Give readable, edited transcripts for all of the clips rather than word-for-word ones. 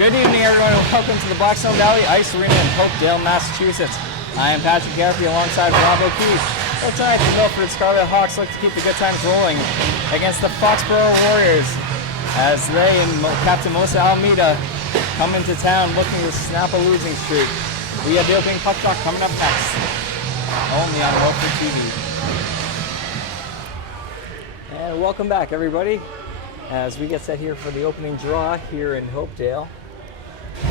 Good evening, everyone, and welcome to the Blackstone Valley Ice Arena in Hopedale, Massachusetts. I am Patrick Garfield alongside Rob O'Keefe. Well, tonight, the Milford Scarlet Hawks look to keep the good times rolling against the Foxboro Warriors as they and Captain Melissa Almeida come into town looking to snap a losing streak. We have the opening puck drop coming up next, only on Milford TV. And welcome back, everybody, as we get set here for the opening draw here in Hopedale,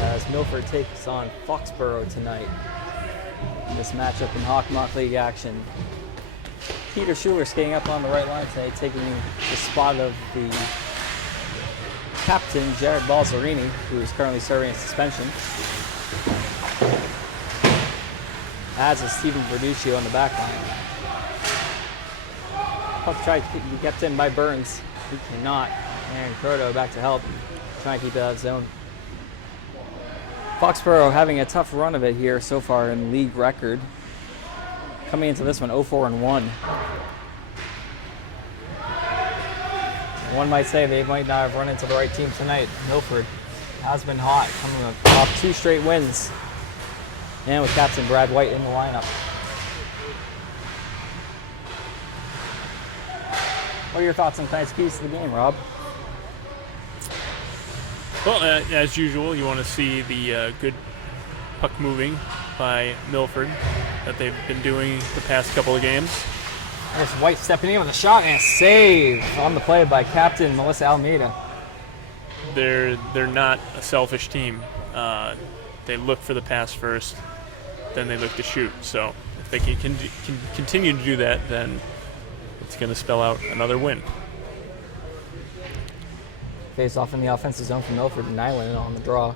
as Milford takes on Foxboro tonight in this matchup in Hockomock League action. Peter Schuler skating up on the right line tonight, taking the spot of the captain, Jared Balzerini, who is currently serving a suspension. As is Stephen Verduccio on the back line. Puck tried to be kept in by Burns. He cannot. And Croto back to help, trying to keep it out of zone. Foxboro having a tough run of it here so far in league record. Coming into this one 0-4-1. One might say they might not have run into the right team tonight. Milford has been hot, coming off 2 straight wins. And with Captain Brad White in the lineup. What are your thoughts on tonight's keys to the game, Rob? Well, as usual, you want to see the good puck moving by Milford that they've been doing the past couple of games. There's White stepping in with a shot and a save on the play by Captain Melissa Almeida. They're not a selfish team. They look for the pass first, then they look to shoot. So if they can continue to do that, then it's going to spell out another win. Face off in the offensive zone for Milford and Nyland on the draw.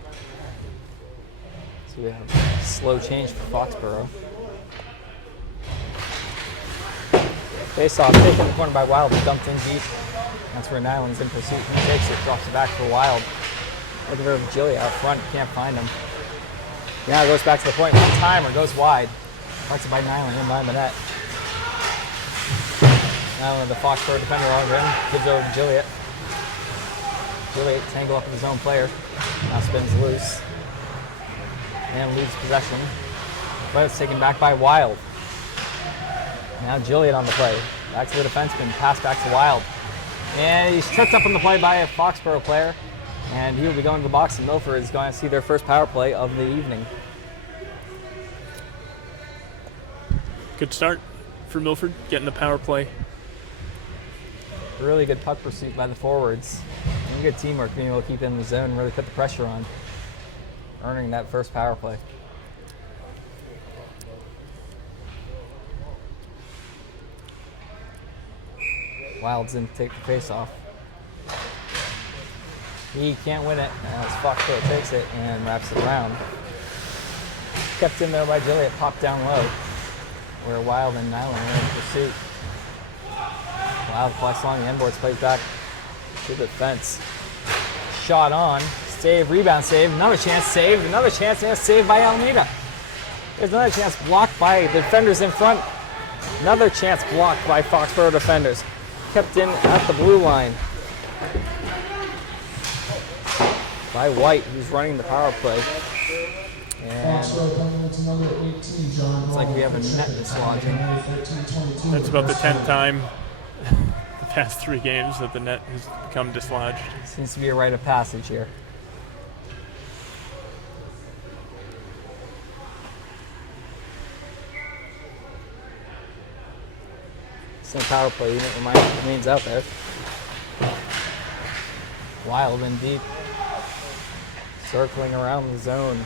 So we have a slow change for Foxboro. Face off, taken in the corner by Wild, dumped in deep. That's where Nyland's in pursuit. He takes it, drops it back for Wild. Looking for Gilly out front, can't find him. Now goes back to the point, one timer, goes wide. Parks it by Nyland, in behind the net. Nyland, the Foxboro defender on him, gives over to Gilliot. Gilliot tangle up with his own player. Now spins loose. And loses possession. But it's taken back by Wild. Now Gilliot on the play. Back to the defenseman. Pass back to Wild. And he's tripped up on the play by a Foxboro player. And he will be going to the box, and Milford is going to see their first power play of the evening. Good start for Milford, getting the power play. Really good puck pursuit by the forwards. And good teamwork, being able to keep it in the zone and really put the pressure on. Earning that first power play. Wild's in to take the face off. He can't win it as Foxboro takes it and wraps it around. Kept in there by Gilliat, popped down low, where Wild and Nyland are in pursuit. Wild flies along the end boards, plays back to the fence. Shot on, save, rebound save, another chance saved, another chance and a save by Almeida. There's another chance blocked by the defenders in front. Another chance blocked by Foxboro defenders. Kept in at the blue line by White, who's running the power play. And looks like we have a net dislodging. That's about the 10th time the past 3 games that the net has become dislodged. Seems to be a rite of passage here. Same power play unit remains out there. Wild and deep. Circling around the zone.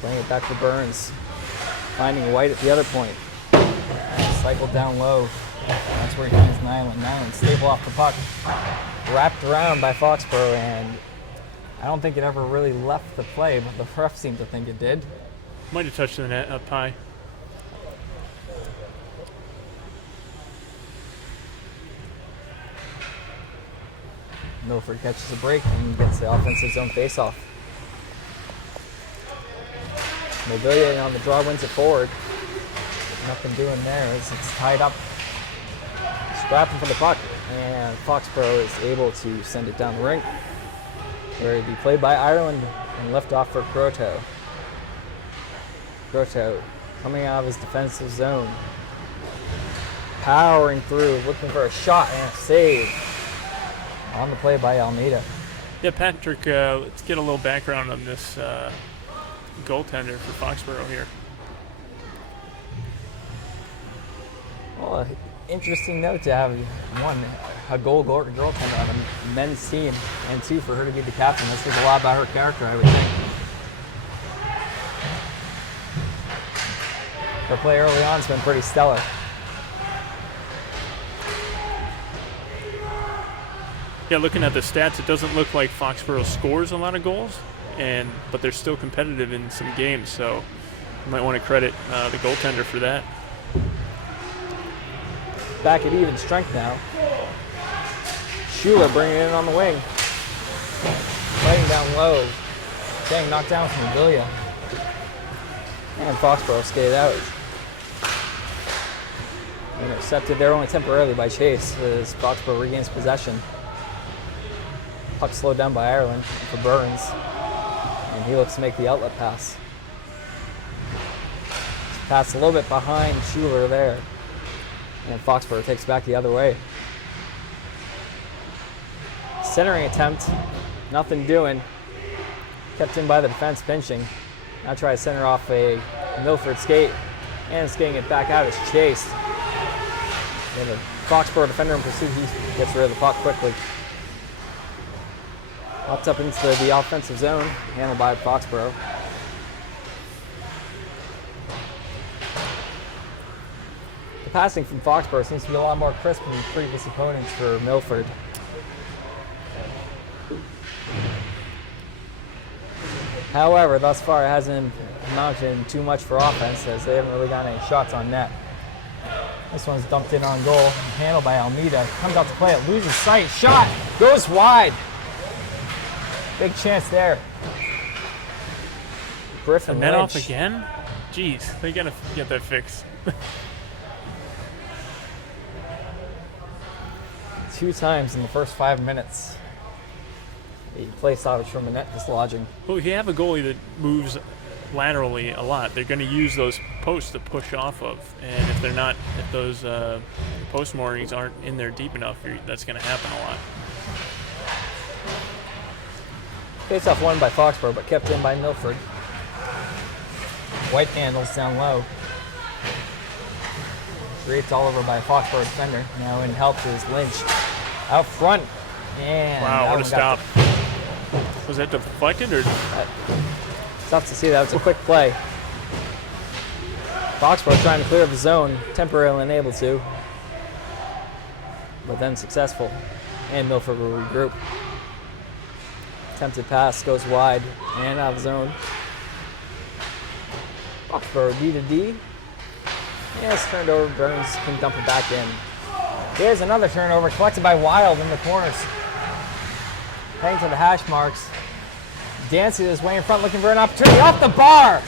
Playing it back to Burns. Finding White at the other point. Cycled down low. That's where he finds Nyland. Nyland stable off the puck. Wrapped around by Foxboro, and I don't think it ever really left the play, but the ref seemed to think it did. Might have touched the net up high. Milford catches a break and gets the offensive zone face-off. Mobilier on the draw wins it forward. Nothing doing there as it's tied up. Scrapping for the puck, and Foxboro is able to send it down the rink. where he'd be played by Ireland and left off for Grotto. Grotto coming out of his defensive zone, powering through, looking for a shot and a save on the play by Almeida. Yeah, Patrick, let's get a little background on this goaltender for Foxboro here. Well, interesting note to have, one, a goaltender on a men's team, and two, for her to be the captain. That says a lot about her character, I would think. Her play early on has been pretty stellar. Yeah, looking at the stats, it doesn't look like Foxboro scores a lot of goals, but they're still competitive in some games, so you might want to credit the goaltender for that. Back at even strength now. Schuler bringing it in on the wing. Fighting down low. Getting knocked down from Avilia. And Foxboro skated out. Intercepted there only temporarily by Chase as Foxboro regains possession. Puck slowed down by Ireland for Burns. And he looks to make the outlet pass. Pass a little bit behind Schuler there. And Foxboro takes back the other way. Centering attempt, nothing doing. Kept in by the defense pinching. Now try to center off a Milford skate, and skating it back out is chased. And the Foxboro defender in pursuit, he gets rid of the puck quickly. Popped up into the offensive zone, handled by Foxboro. The passing from Foxboro seems to be a lot more crisp than previous opponents for Milford. However, thus far it hasn't amounted too much for offense as they haven't really gotten any shots on net. This one's dumped in on goal, handled by Almeida. Comes out to play it, loses sight, shot, goes wide. Big chance there. Griffin And net Lynch. off again? Jeez, they gotta get that fixed. 2 times in the first 5 minutes. He play stoppage from the net dislodging. Well, if you have a goalie that moves laterally a lot, they're going to use those posts to push off of. And if they're not, if those post moorings aren't in there deep enough, that's going to happen a lot. Face-off won by Foxboro, but kept in by Milford. White handles down low. Draped all over by a Foxboro defender. Now in help is Lynch. Out front. And wow, what a stop. Was that deflected or? Tough to see. That was a quick play. Foxboro trying to clear up the zone, temporarily unable to, but then successful. And Milford will regroup. Attempted pass goes wide and out of the zone. Foxboro D to D. Yeah, it's turned over. Burns can dump it back in. Here's another turnover collected by Wild in the corners. Heading to the hash marks. Dancy is way in front looking for an opportunity off the bar.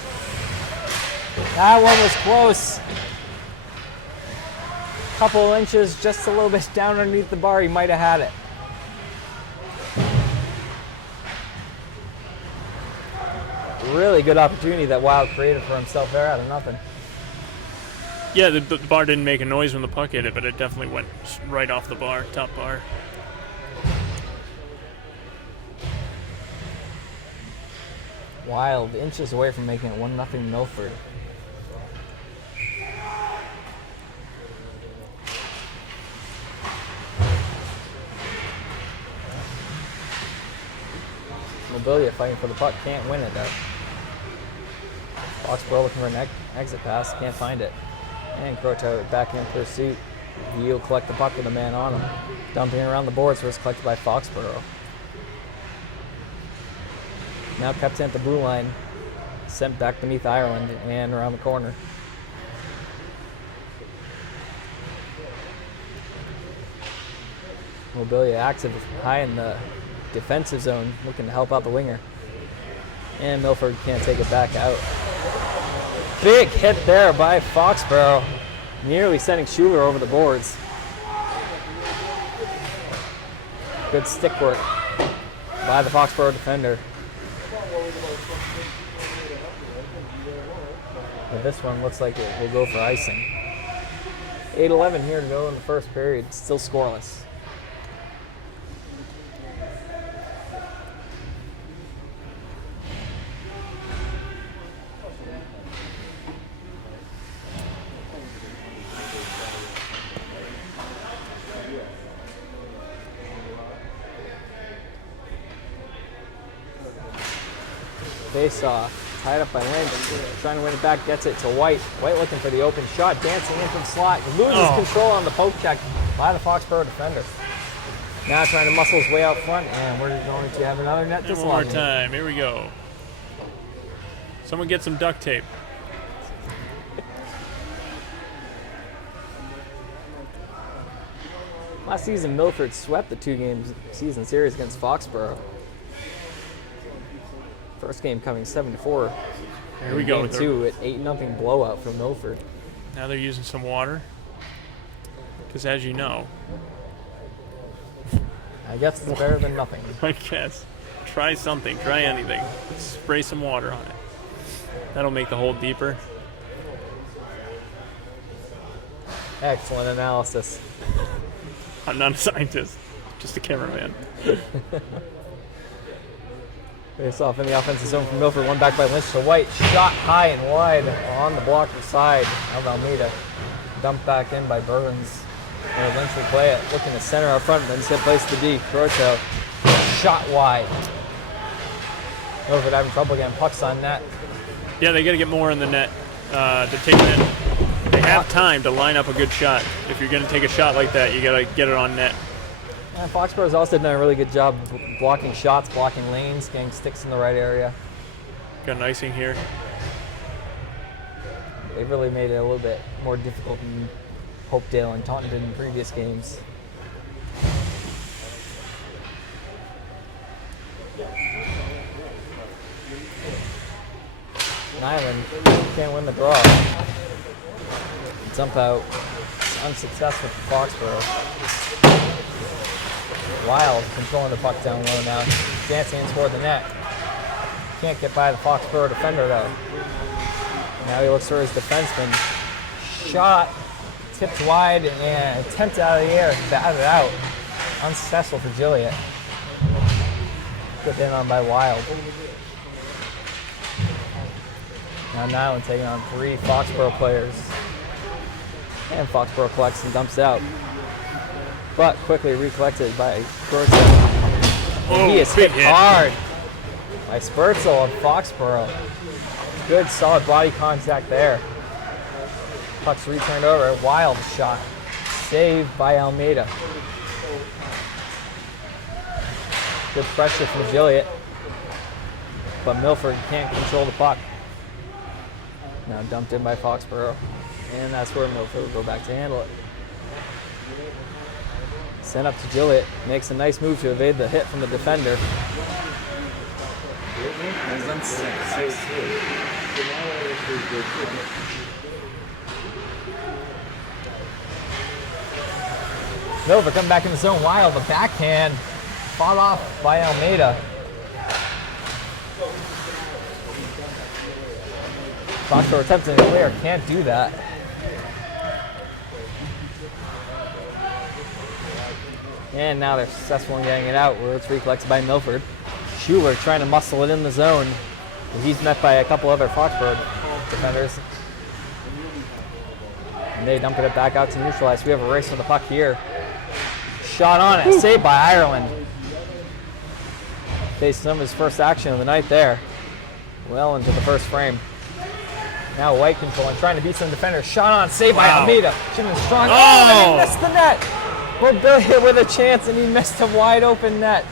That one was close. Couple inches, just a little bit down underneath the bar, he might have had it. Really good opportunity that Wild created for himself there out of nothing. Yeah, the bar didn't make a noise when the puck hit it, but it definitely went right off the bar, top bar. Wild inches away from making it 1-0 Milford. Mobilia fighting for the puck, can't win it though. Foxboro looking for an exit pass, can't find it. And Croto back in pursuit. He'll collect the puck with a man on him. Dumping around the boards where it's collected by Foxboro. Now kept in at the blue line. Sent back beneath Ireland and around the corner. Mobilia active high in the defensive zone, looking to help out the winger. And Milford can't take it back out. Big hit there by Foxboro, nearly sending Schuler over the boards. Good stick work. by the Foxboro defender. But this one looks like it will go for icing. 8:11 here to go in the first period. Still scoreless. Face off, tied up by Lynch, trying to win it back, gets it to White. White looking for the open shot, dancing in from slot, loses control on the poke check by the Foxboro defender. Now trying to muscle his way out front, and we're going to have another net one more time, here we go. Someone get some duct tape. Last season, Milford swept the 2-game season series against Foxboro. First game coming 7-4. Here we go. Game 2 at 8-0 blowout from Milford. Now they're using some water. Because as you know, I guess it's better than nothing. I guess. Try something. Try anything. Spray some water on it. That'll make the hole deeper. Excellent analysis. I'm not a scientist, just a cameraman. Face off in the offensive zone from Milford. One back by Lynch to White. Shot high and wide on the blocker side of Almeida. Dumped back in by Burns. And Lynch will play it. Looking to center up front, then set place to D. Croto. Shot wide. Milford having trouble getting pucks on net. Yeah, they got to get more in the net. They're taking it. They have time to line up a good shot. If you're going to take a shot like that, you got to get it on net. And Foxboro's also done a really good job blocking shots, blocking lanes, getting sticks in the right area. Got an icing here. They've really made it a little bit more difficult than Hopedale and Taunton did in previous games. Nyland can't win the draw. Dump out. It's unsuccessful for Foxboro. Wild controlling the puck down low now. Dancing in toward the net. Can't get by the Foxboro defender though. Now he looks for his defenseman. Shot. Tipped wide and attempted out of the air. Batted out. Unsuccessful for Joliet. Put in on by Wild. Now Nyland taking on 3 Foxboro players. And Foxboro collects and dumps out. But quickly recollected by Spurzel. And he is hit hard by Spurzel of Foxboro. Good solid body contact there. Puck's returned over. Wild shot. Saved by Almeida. Good pressure from Joliet. But Milford can't control the puck. Now dumped in by Foxboro. And that's where Milford will go back to handle it. Sent up to Joliet. Makes a nice move to evade the hit from the defender. Milford coming back in the zone. Wild, the backhand. Fought off by Almeida. Foxboro attempting to clear. Can't do that. And now they're successful in getting it out, where it's recollected by Milford. Schuler trying to muscle it in the zone. He's met by a couple other Foxboro defenders. And they dump it back out to neutralize. We have a race for the puck here. Shot on it, saved by Ireland. Faced some of his first action of the night there. Well into the first frame. Now White controlling, trying to beat some defenders. Shot on, saved by Almeida. Should have been strong. Oh, and he missed the net. Mobilia with a chance, and he missed a wide open net.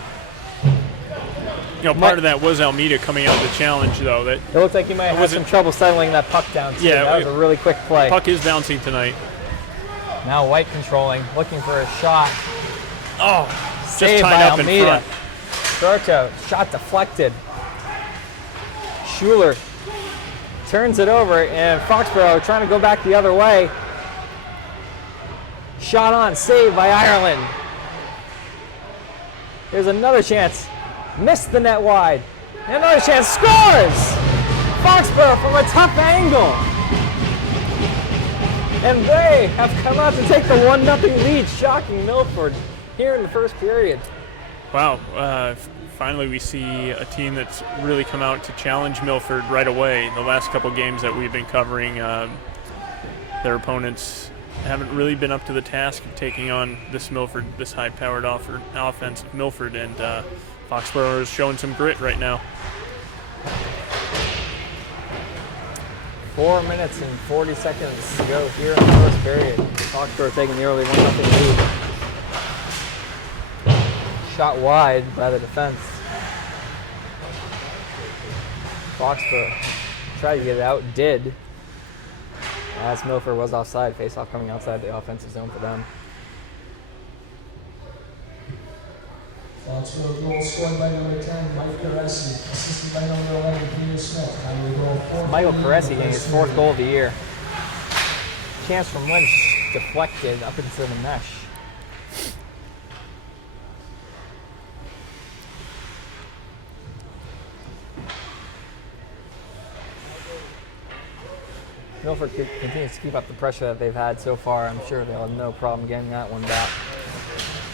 You know, part of that was Almeida coming out of the challenge, though. That it looked like he might have had some trouble settling that puck down, too. Yeah, that was a really quick play. Puck is bouncing tonight. Now White controlling, looking for a shot. Oh, saved by Almeida. Croto, shot deflected. Schuler turns it over, and Foxboro trying to go back the other way. Shot on, saved by Ireland. Here's another chance. Missed the net wide. And another chance. Scores! Foxboro from a tough angle. And they have come out to take the 1-0 lead, shocking Milford here in the first period. Wow. Finally, we see a team that's really come out to challenge Milford right away. The last couple games that we've been covering, their opponents haven't really been up to the task of taking on this high-powered offense of Milford, and Foxboro is showing some grit right now. 4 minutes and 40 seconds to go here in the first period. Foxboro taking the early 1-0 lead. Shot wide by the defense. Foxboro tried to get it out, did. As Milford was offside, face-off coming outside the offensive zone for them. Foxboro goal scored by number 10, Mike Caresi, assisted by number 11, Peter Smith. Michael Caresi getting his 4th goal of the year. Chance from Lynch deflected up into the mesh. Milford continues to keep up the pressure that they've had so far. I'm sure they'll have no problem getting that one back.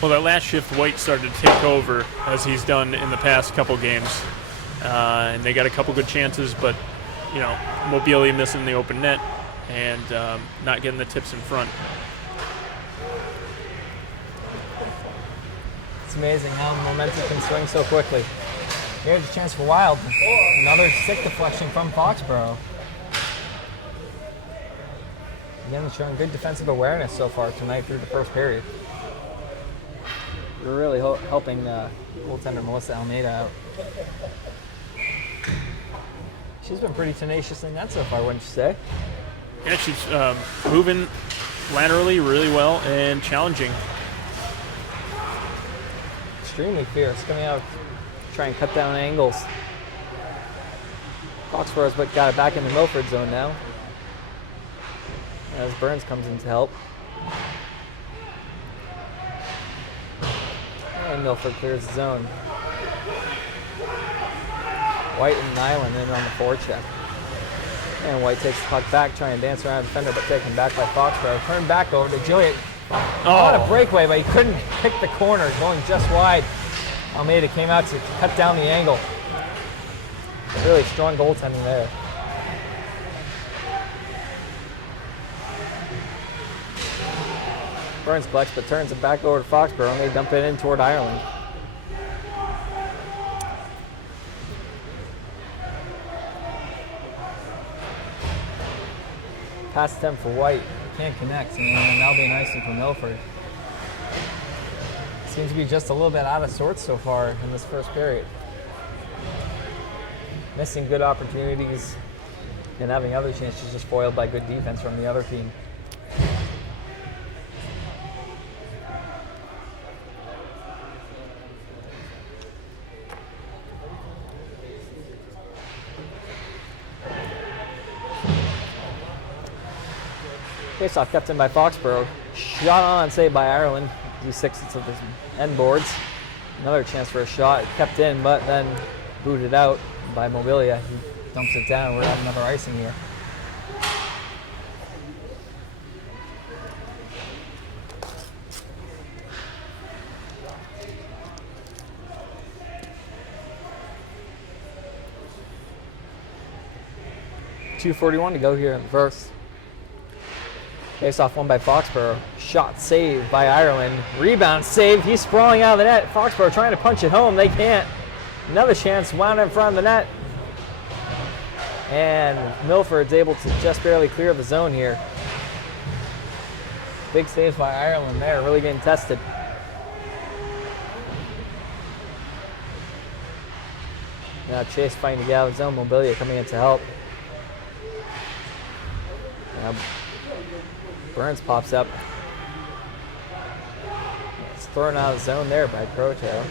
Well, that last shift, White started to take over, as he's done in the past couple games. And they got a couple good chances, but, Mobilia missing the open net and not getting the tips in front. It's amazing how momentum can swing so quickly. Here's a chance for Wild. Another stick deflection from Foxboro. Again, showing good defensive awareness so far tonight through the first period. We're really helping goaltender Melissa Almeida out. She's been pretty tenacious in that so far, wouldn't you say? Yeah, she's moving laterally really well and challenging. Extremely fierce, coming out to try and cut down angles. Foxboro's but got it back in the Milford zone now, as Burns comes in to help. And Milford clears the zone. White and Nyland in on the forecheck. And White takes the puck back, trying to dance around the defender, but taken back by Foxboro. Turned back over to Gilliott. On a breakaway, but he couldn't pick the corner, going just wide. Almeida came out to cut down the angle. Really strong goaltending there. Burns collects, but turns it back over to Foxboro, and they dump it in toward Ireland. Pass attempt for White. Can't connect, and that'll be an icing for Milford. Seems to be just a little bit out of sorts so far in this first period. Missing good opportunities and having other chances just foiled by good defense from the other team. Faceoff kept in by Foxboro. Shot on, saved by Ireland. D6 of his end boards. Another chance for a shot. Kept in, but then booted out by Mobilia. He dumps it down. We're at another icing here. .241 to go here in the first. Face-off won by Foxboro. Shot saved by Ireland. Rebound saved. He's sprawling out of the net. Foxboro trying to punch it home. They can't. Another chance wound in front of the net. And Milford's able to just barely clear the zone here. Big saves by Ireland there. Really getting tested. Now Chase fighting to get out of the zone. Mobilia coming in to help. Now Burns pops up. It's thrown out of the zone there by Proto.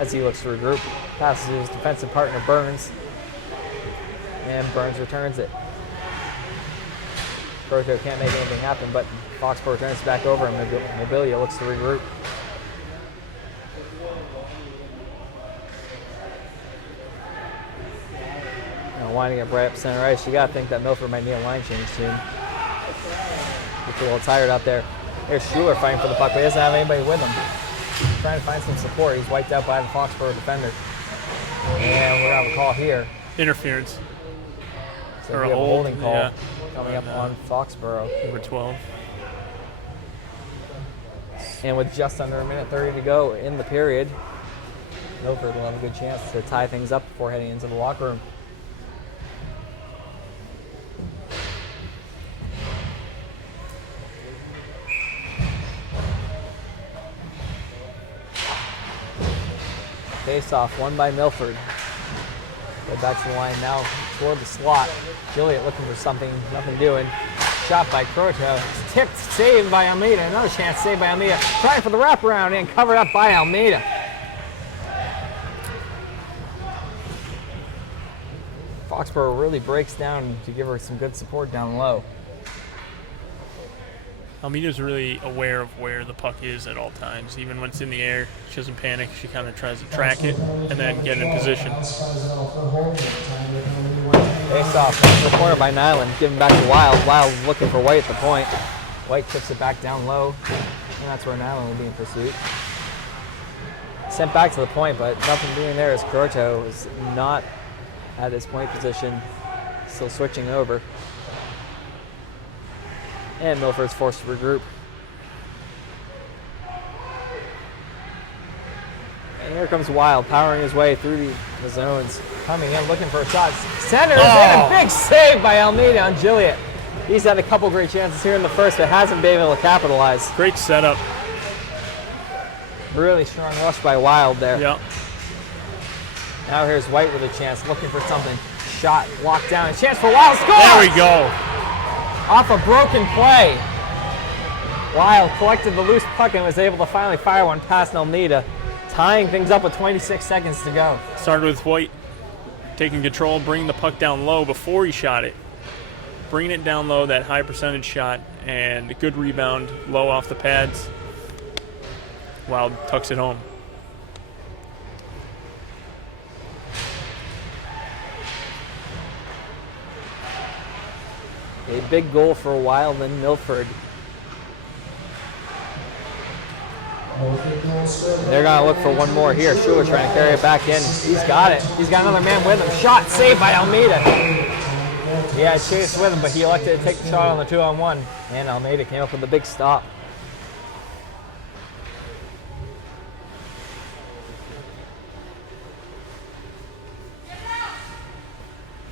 As he looks to regroup. Passes to his defensive partner, Burns. And Burns returns it. Proto can't make anything happen, but Foxboro turns it back over and Mobilia looks to regroup. winding up right up center ice. You got to think that Milford might need a line change soon. Looks a little tired out there. There's Schuler fighting for the puck, but he doesn't have anybody with him. Trying to find some support. He's wiped out by the Foxboro defender. And we're going to have a call here. Interference. So we have a holding call coming up on Foxboro. Number 12. And with just under 1:30 to go in the period, Milford will have a good chance to tie things up before heading into the locker room. Face-off won by Milford. Go back to the line now toward the slot. Gilliatt looking for something, nothing doing. Shot by Croto. Tipped, saved by Almeida. Another chance saved by Almeida. Trying for the wraparound and covered up by Almeida. Foxboro really breaks down to give her some good support down low. Almeida's really aware of where the puck is at all times. Even when it's in the air, she doesn't panic. She kind of tries to track it and then get in position. Face off to the corner by Nyland, given back to Wild. Wild looking for White at the point. White tips it back down low, and that's where Nyland will be in pursuit. Sent back to the point, but nothing doing there as Croto is not at his point position, still switching over. And Milford's forced to regroup. And here comes Wild, powering his way through the zones. Coming in, looking for a shot. Centers and a big save by Almeida on Gilliatt. He's had a couple great chances here in the first, but hasn't been able to capitalize. Great setup. Really strong rush by Wild there. Yep. Now here's White with a chance, looking for something. Shot, locked down, a chance for Wild, score! There we go. Off a broken play. Wild collected the loose puck and was able to finally fire one past Almeida, tying things up with 26 seconds to go. Started with White taking control, bringing the puck down low before he shot it. Bringing it down low, that high percentage shot, and a good rebound, low off the pads. Wild tucks it home. A big goal for Wild and Milford. They're going to look for one more here. Schuler trying to carry it back in. He's got it. He's got another man with him. Shot saved by Almeida. He had Chase with him, but he elected to take the shot on the 2-on-1. And Almeida came up with a big stop.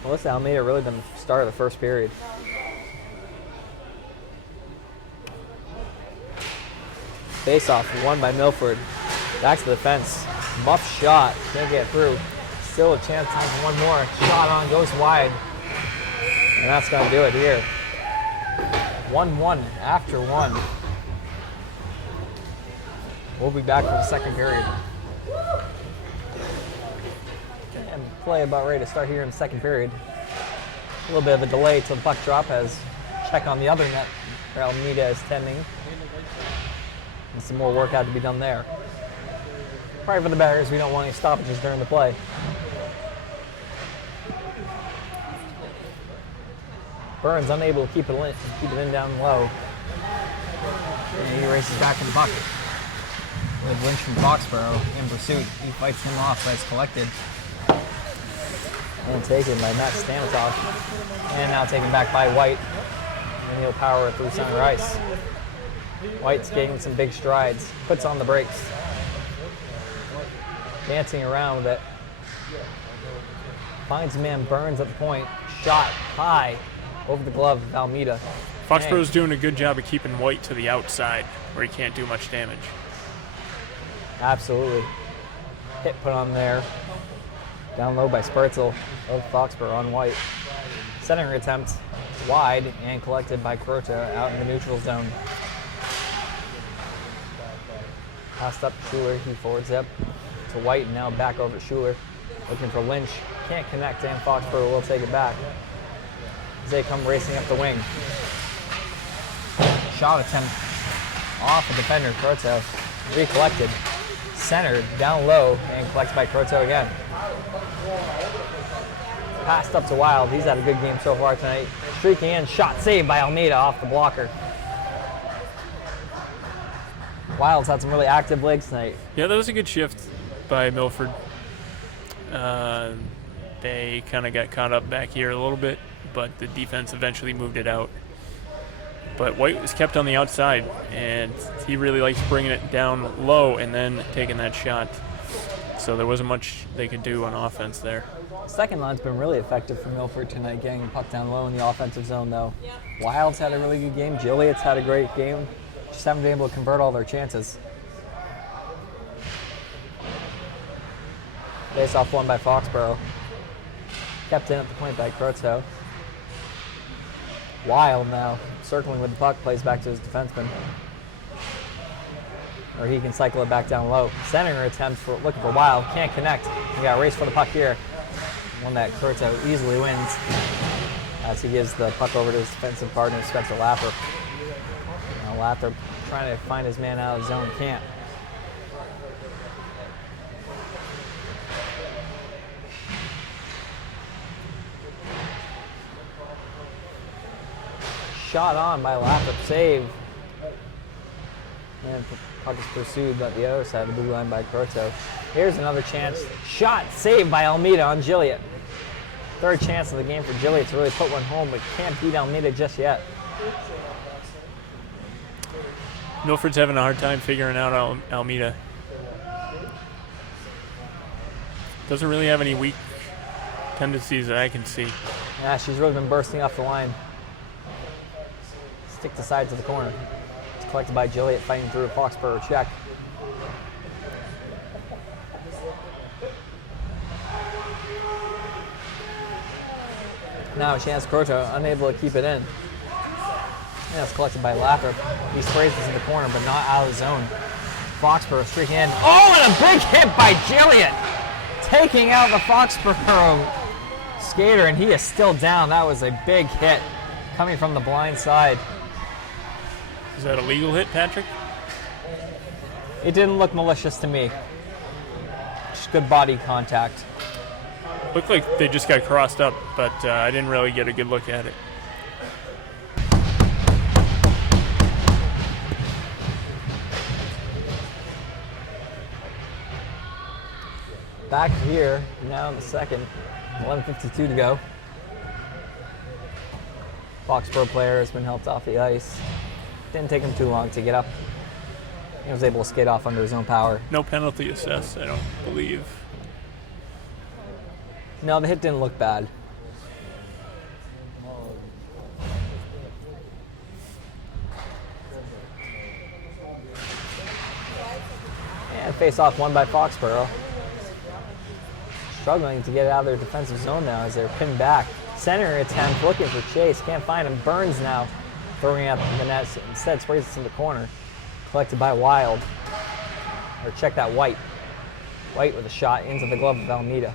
Well, this Almeida really been the start of the first period. Face-off won by Milford. Back to the fence. Muff shot. Can't get through. Still a chance to have one more. Shot on. Goes wide. And that's going to do it here. 1-1 after one. We'll be back for the second period. And play about ready to start here in the second period. A little bit of a delay till the puck drop as check on the other net where Almeida is tending. And some more work had to be done there. Probably for the better, as we don't want any stoppages during the play. Burns unable to keep it in down low. And he races back in the bucket. With Lynch from Foxboro in pursuit. He fights him off, but it's collected. And taken by Matt Stanitoff. And now taken back by White. And he'll power it through center ice. White's getting some big strides. Puts on the brakes. Dancing around with it. Finds man Burns at the point. Shot high over the glove of Almeida. Foxboro's doing a good job of keeping White to the outside where he can't do much damage. Absolutely. Hit put on there. Down low by Spurtzel of Foxboro on White. Centering attempt wide and collected by Croto out in the neutral zone. Passed up to Schuler. He forwards up to White and now back over to Schuler. Looking for Lynch. Can't connect and Foxboro will take it back. As they come racing up the wing. Shot attempt off the defender, Croto. Recollected. Centered down low and collected by Croto again. Passed up to Wild. He's had a good game so far tonight. Streaking in, shot saved by Almeida off the blocker. Wild's had some really active legs tonight. Yeah, that was a good shift by Milford. They kind of got caught up back here a little bit, but the defense eventually moved it out. But White was kept on the outside, and he really likes bringing it down low and then taking that shot. So there wasn't much they could do on offense there. Second line's been really effective for Milford tonight, getting the puck down low in the offensive zone, though. Wild's had a really good game. Joliet's had a great game. Just haven't been able to convert all their chances. Face off won by Foxboro. Kept in at the point by Croto. Wild now, circling with the puck, plays back to his defenseman. Or he can cycle it back down low. Center attempt for looking for Wild, can't connect. We got a race for the puck here. One that Croto easily wins as he gives the puck over to his defensive partner, Spencer Laffer. Now Laffer trying to find his man out of the zone, can't. Shot on by Laffer, save. And puck is pursued by the other side of the blue line by Croto. Here's another chance. Shot saved by Almeida on Joliet. Third chance of the game for Joliet to really put one home, but can't beat Almeida just yet. Milford's having a hard time figuring out Almeida. Doesn't really have any weak tendencies that I can see. Yeah, she's really been bursting off the line. Stick the side to the corner. It's collected by Joliet, fighting through a Foxboro check. Now a chance, Croto, unable to keep it in. And it's collected by Laffer. He sprays this in the corner, but not out of the zone. Foxboro streaking in. Oh, and a big hit by Joliet! Taking out the Foxboro skater, and he is still down. That was a big hit coming from the blind side. Is that a legal hit, Patrick? It didn't look malicious to me. Just good body contact. Looked like they just got crossed up, but I didn't really get a good look at it. Back here, now in the second, 11:52 to go. Foxboro player has been helped off the ice. Didn't take him too long to get up. He was able to skate off under his own power. No penalty assessed, I don't believe. No, the hit didn't look bad. And face-off won by Foxboro. Struggling to get out of their defensive zone now as they're pinned back. Center attempt, looking for Chase, can't find him. Burns now throwing up the net, instead sprays it in the corner. Collected by Wild. Or check that White. White with a shot into the glove of Almeida.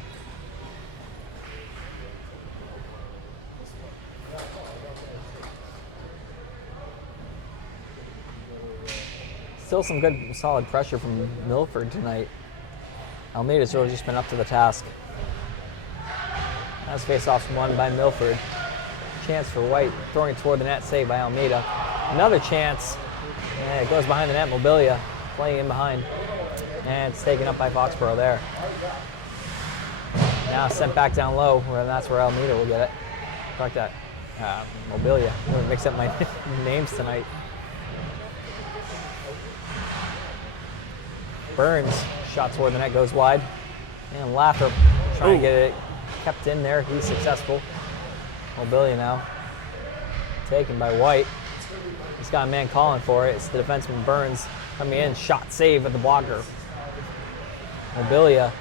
Still some good, solid pressure from Milford tonight. Almeida's really just been up to the task. That's face-offs won by Milford. Chance for White, throwing it toward the net, saved by Almeida. Another chance, and it goes behind the net. Mobilia playing in behind, and it's taken up by Foxboro there. Now sent back down low, and that's where Almeida will get it. Like that, Mobilia. I'm gonna mix up my names tonight. Burns, shot toward the net, goes wide. And Laffer trying to get it kept in there. He's successful. Mobilia now. Taken by White. He's got a man calling for it. It's the defenseman Burns coming in. Shot save at the blocker. Mobilia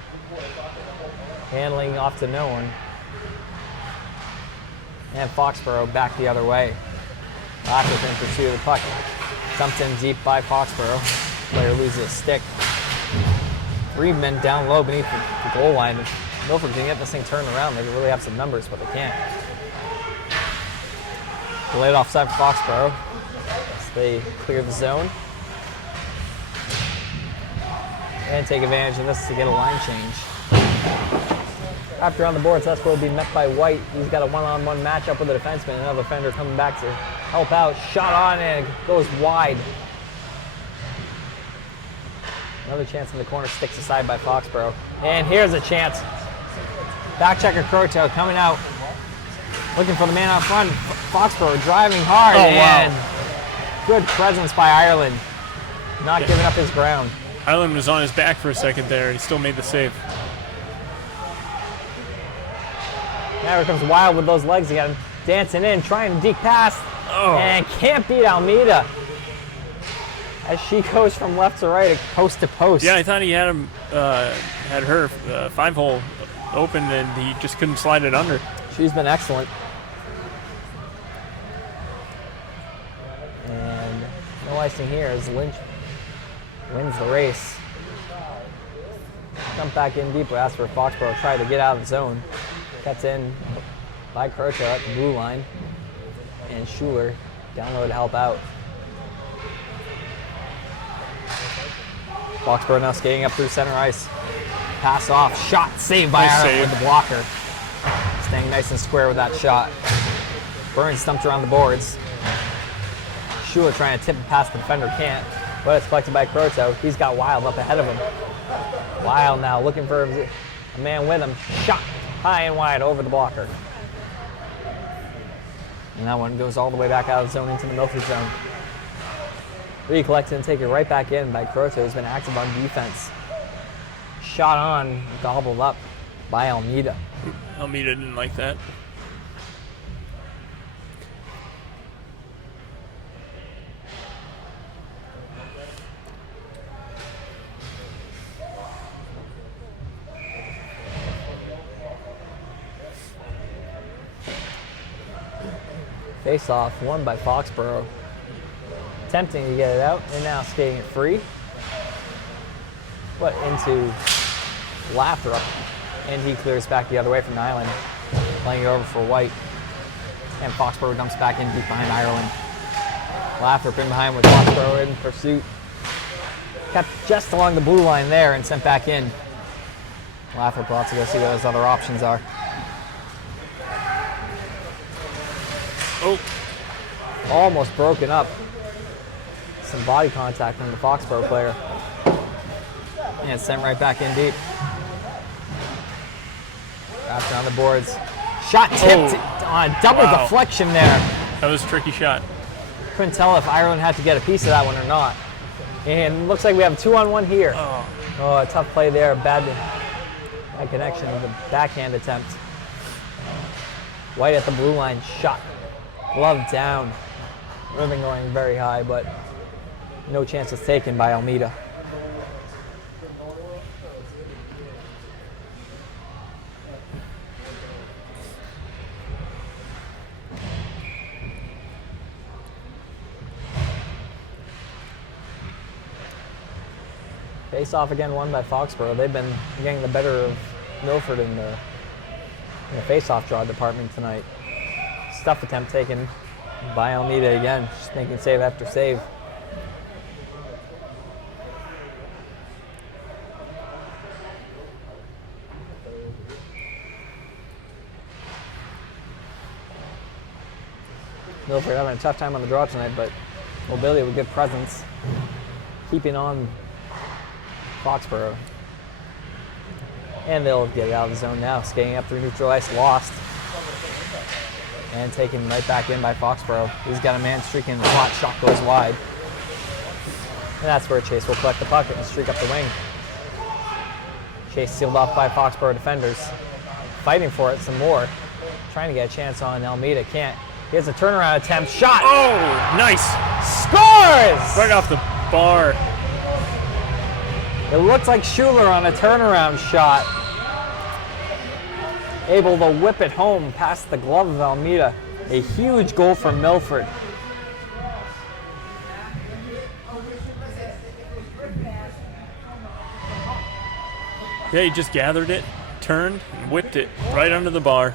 handling off to no one. And Foxboro back the other way. Laffer in pursuit of the puck. Dumped in deep by Foxboro. Player loses a stick. 3 men down low beneath the goal line. If Milford can get this thing turned around, they really have some numbers, but they can't. Delayed offside for Foxboro. So they clear the zone. And take advantage of this to get a line change. After on the boards, Esco will be met by White. He's got a one-on-one matchup with a defenseman. Another defender coming back to help out. Shot on and it goes wide. Another chance in the corner, sticks aside by Foxboro. And here's a chance. Back checker Croto coming out. Looking for the man out front. Foxboro driving hard. And good presence by Ireland. Not giving up his ground. Ireland was on his back for a second there. He still made the save. Now here comes Wild with those legs again. Dancing in, trying to deke pass. And can't beat Almeida. As she goes from left to right, post to post. Yeah, I thought he had him, had her 5-hole open, and he just couldn't slide it under. She's been excellent. And no icing here as Lynch wins the race. Jump back in deep, as for Foxboro tried to get out of the zone. Cuts in by Croto at the blue line. And Schuler down low to help out. Foxboro now skating up through center ice. Pass off, shot, saved by Ireland with the blocker. Staying nice and square with that shot. Burns stumped around the boards. Schuler trying to tip it past the defender, can't. But it's collected by Croto. He's got Wild up ahead of him. Wild now looking for a man with him. Shot high and wide over the blocker. And that one goes all the way back out of the zone into the Milford zone. Recollected and taken right back in by Croto, who's been active on defense. Shot on, gobbled up by Almeida. Almeida didn't like that. Face off, won by Foxboro. Attempting to get it out, and now skating it free. But into Lathrop, and he clears back the other way from Nyland, playing it over for White. And Foxboro dumps back in deep behind Ireland. Lathrop in behind with Foxboro in pursuit. Kept just along the blue line there and sent back in. Lathrop will have to go see what his other options are. Oh. Almost broken up. Some body contact from the Foxboro player. And sent right back in deep. Wrapped around the boards. Shot tipped on a double deflection there. That was a tricky shot. Couldn't tell if Ireland had to get a piece of that one or not. And looks like we have a 2-on-1 here. Oh, a tough play there. Bad connection with the backhand attempt. White at the blue line. Shot. Glove down. Would have been going very high, but no chances taken by Almeida. Face off again, won by Foxboro. They've been getting the better of Milford in the face-off draw department tonight. Stuff attempt taken by Almeida again, just making save after save. Milford having a tough time on the draw tonight, but mobility with good presence, keeping on Foxboro. And they'll get it out of the zone now, skating up through neutral ice, lost. And taken right back in by Foxboro. He's got a man streaking in the slot, shot goes wide. And that's where Chase will collect the puck and streak up the wing. Chase sealed off by Foxboro defenders. Fighting for it some more. Trying to get a chance on Almeida, can't. He has a turnaround attempt, shot! Oh, nice! Scores! Right off the bar. It looked like Schuler on a turnaround shot. Able to whip it home past the glove of Almeida. A huge goal for Milford. Yeah, he just gathered it, turned, and whipped it right under the bar.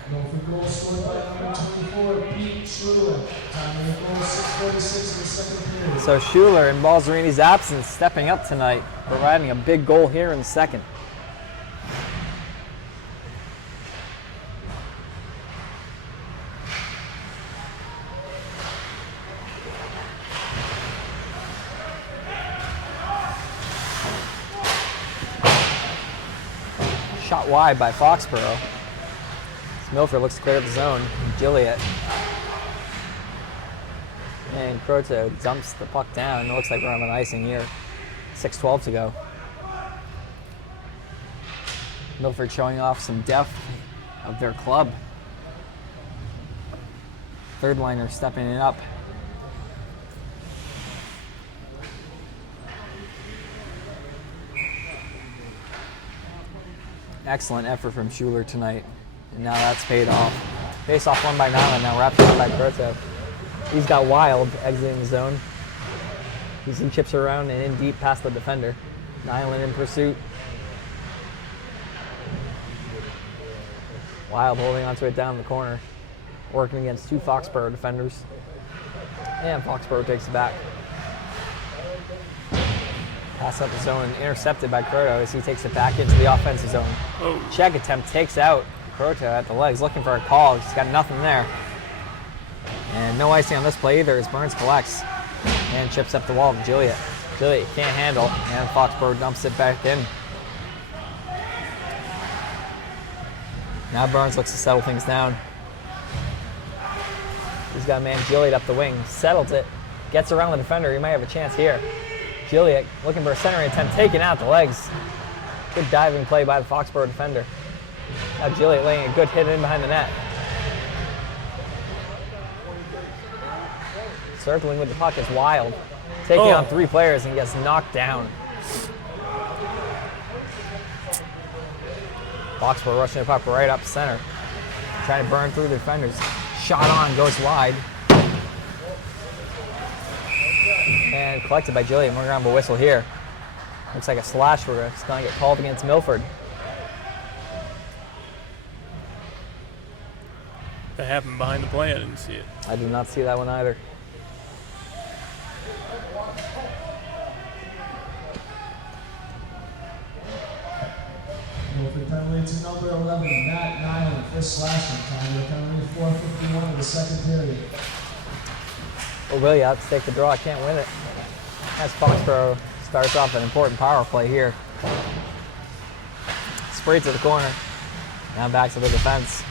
Goal scored by number 24, Pete Schuler. Time of goal 6:46 in the second period. So Schuler, in Balzerini's absence, stepping up tonight, providing a big goal here in the second. shot wide by Foxboro. Milford looks to clear up the zone. Gilliatt. And Croto dumps the puck down. It looks like we're on an icing here. 6:12 to go. Milford showing off some depth of their club. Third liner stepping it up. Excellent effort from Schuler tonight. And now that's paid off. Face off won by Nyland, now wrapped up by Croto. He's got Wild exiting the zone. He chips around and in deep past the defender. Nyland in pursuit. Wild holding onto it down the corner. Working against 2 Foxboro defenders. And Foxboro takes it back. Pass up the zone, intercepted by Croto as he takes it back into the offensive zone. Oh. Check attempt takes out Croto at the legs, looking for a call. He's got nothing there. And no icing on this play either as Burns collects and chips up the wall to Gilliatt. Gilliatt can't handle, and Foxboro dumps it back in. Now Burns looks to settle things down. He's got a man Gilliatt up the wing, settles it, gets around the defender. He might have a chance here. Gilliatt looking for a centering attempt, taken out the legs. Good diving play by the Foxboro defender. Now Gilliatt laying a good hit in behind the net. Circling with the puck is Wild. Taking on 3 players and gets knocked down. Foxboro rushing the puck right up center. Trying to burn through the defenders. Shot on, goes wide. And collected by Gilliatt. We're going to have a whistle here. Looks like a slash. It's going to get called against Milford. That happened behind the play. I didn't see it. I did not see that one either. Milford penalty to number 11, Matt Nyland, first slashing. Time to penalty 4:51 of the second period. Williams to take the draw, can't win it. As Foxboro starts off an important power play here. Sprayed to the corner. Now back to the defense.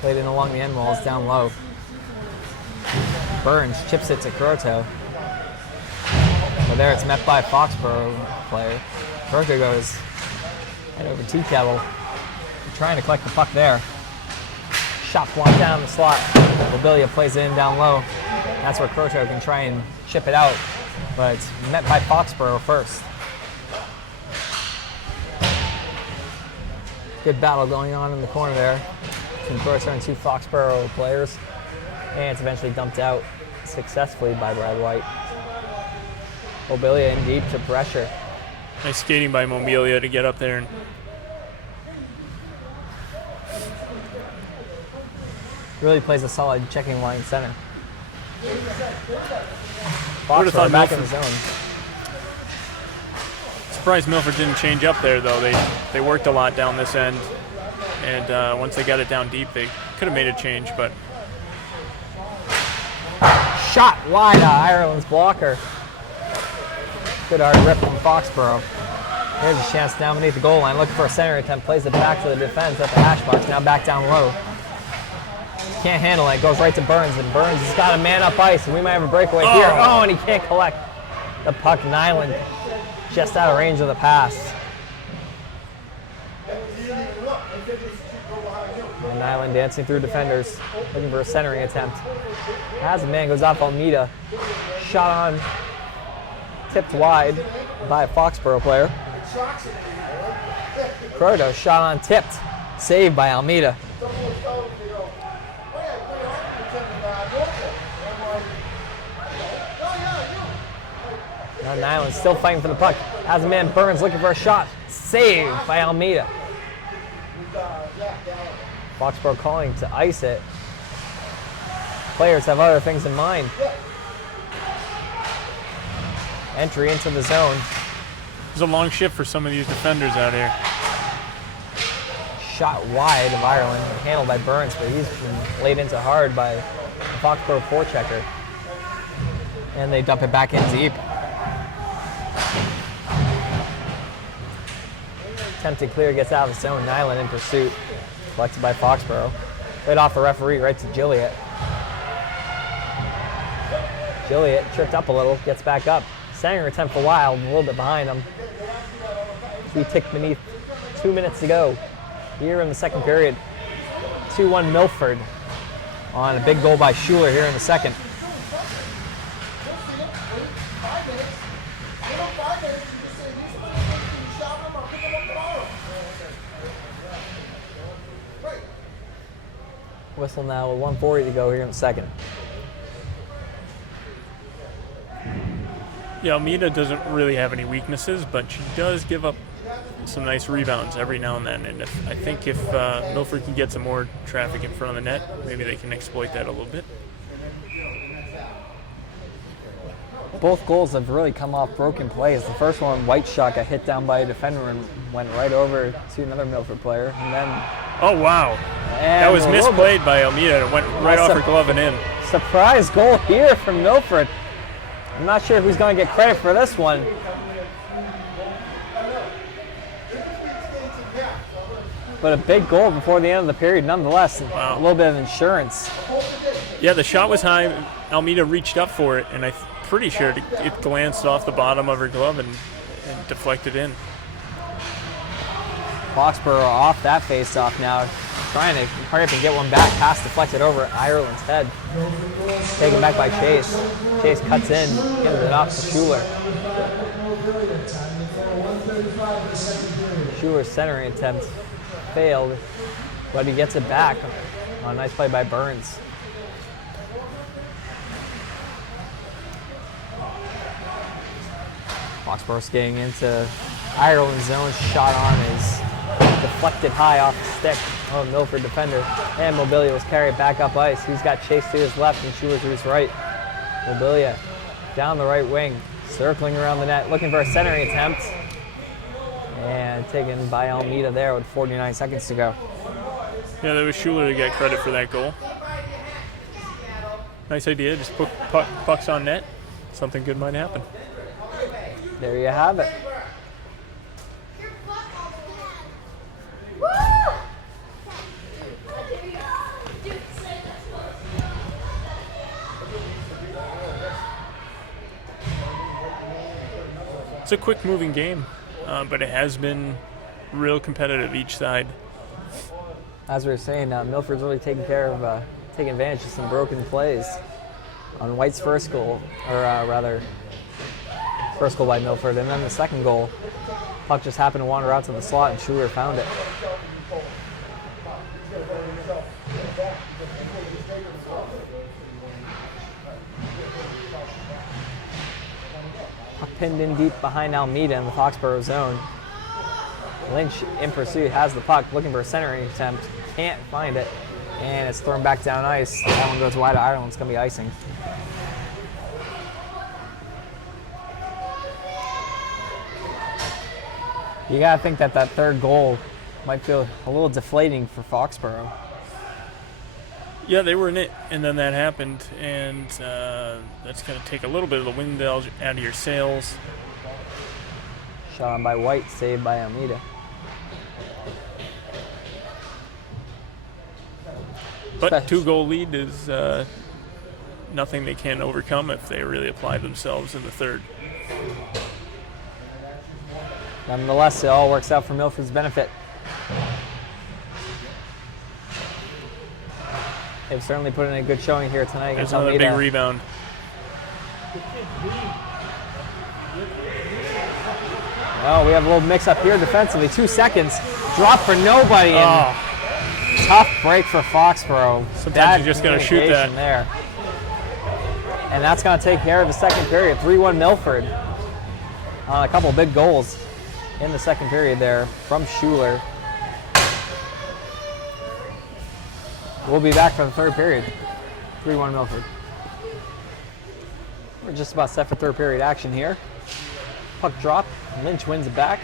Played in along the end walls, down low. Burns chips it to Croto. But there it's met by a Foxboro player. Croto goes head over to Kettle. Trying to collect the puck there. Shot blocked down the slot. Mobilia plays it in down low. That's where Croto can try and chip it out. But it's met by Foxboro first. Good battle going on in the corner there between Croto and 2 Foxboro players. And it's eventually dumped out successfully by Brad White. Mobilia in deep to pressure. Nice skating by Mobilia to get up there. And really plays a solid checking line center. Would have thought back in Milford, the zone. surprised Milford didn't change up there, though. They worked a lot down this end. And once they got it down deep, they could have made a change, but Shot wide, Ireland's blocker. Good hard rip from Foxboro. Here's a chance down beneath the goal line, looking for a center attempt, plays it back to the defense at the hash marks, now back down low. Can't handle it, goes right to Burns, and Burns has got a man up ice, and we might have a breakaway here. Oh, and he can't collect the puck. Nyland just out of range of the pass. And Nyland dancing through defenders, looking for a centering attempt. Has a man, goes off Almeida. Shot on, tipped wide by a Foxboro player. Croto shot on, tipped, saved by Almeida. Now Nyland's still fighting for the puck. Has a man, Burns looking for a shot. Saved by Almeida. Foxboro calling to ice it. Players have other things in mind. Entry into the zone. it's a long shift for some of these defenders out here. Shot wide of Ireland, handled by Burns, but he's been laid into hard by the Foxboro forechecker. And they dump it back in deep. Attempted clear, gets out of his zone. Nyland in pursuit. Collected by Foxboro. Played off the referee right to Gilliatt. Gilliatt tripped up a little, gets back up. Center attempt for Wild, a little bit behind him. We tick beneath 2 minutes to go here in the second period. 2-1 Milford on a big goal by Schuler here in the second. Whistle now with 1:40 to go here in the second. Yeah, Almeida doesn't really have any weaknesses, but she does give up some nice rebounds every now and then. And I think if Milford can get some more traffic in front of the net, maybe they can exploit that a little bit. Both goals have really come off broken plays. The first one, White shot, got hit down by a defender and went right over to another Milford player. And then, oh, wow. That was misplayed by Almeida. It went right off her glove and in. Surprise goal here from Milford. I'm not sure who's going to get credit for this one. But a big goal before the end of the period nonetheless. Wow. A little bit of insurance. Yeah, the shot was high. Almeida reached up for it, and I'm pretty sure it glanced off the bottom of her glove and deflected in. Foxboro off that face-off now. Trying to hurry up and get one back. Pass deflected over Ireland's head. Taken back by Chase. Chase cuts in, gives it off to Schuler. Schuler's centering attempt failed, but he gets it back. Oh, a nice play by Burns. Foxboro skating into Ireland's zone. Shot on is deflected high off the stick of a Milford defender. And Mobilia was carried back up ice. He's got Chase to his left and Schuler to his right. Mobilia down the right wing, circling around the net, looking for a centering attempt. And taken by Almeida there with 49 seconds to go. Yeah, there was Schuler to get credit for that goal. Nice idea, just put pucks on net. Something good might happen. There you have it. It's a quick moving game, but it has been real competitive each side. As we were saying, Milford's really taking advantage of some broken plays on White's first goal, or first goal by Milford, and then the second goal, puck just happened to wander out to the slot and Schuler found it. Puck pinned in deep behind Almeida in the Foxboro zone. Lynch in pursuit has the puck, looking for a centering attempt, can't find it, and it's thrown back down ice. That one goes wide to Ireland. It's going to be icing. You got to think that third goal might feel a little deflating for Foxboro. Yeah, they were in it, and then that happened, and that's going to take a little bit of the wind out of your sails. Shot on by White, saved by Almeida. But 2-goal lead is nothing they can't overcome if they really apply themselves in the third. Nonetheless, it all works out for Milford's benefit. They've certainly put in a good showing here tonight against There's another Almeida. big rebound. Oh, we have a little mix-up here defensively. 2 seconds. Drop for nobody. And tough break for Foxboro. Sometimes you just got to shoot that. There. And that's going to take care of the second period. 3-1 Milford on a couple of big goals in the second period there from Schuler. We'll be back for the third period. 3-1 Milford. We're just about set for third period action here. Puck drop. Lynch wins it back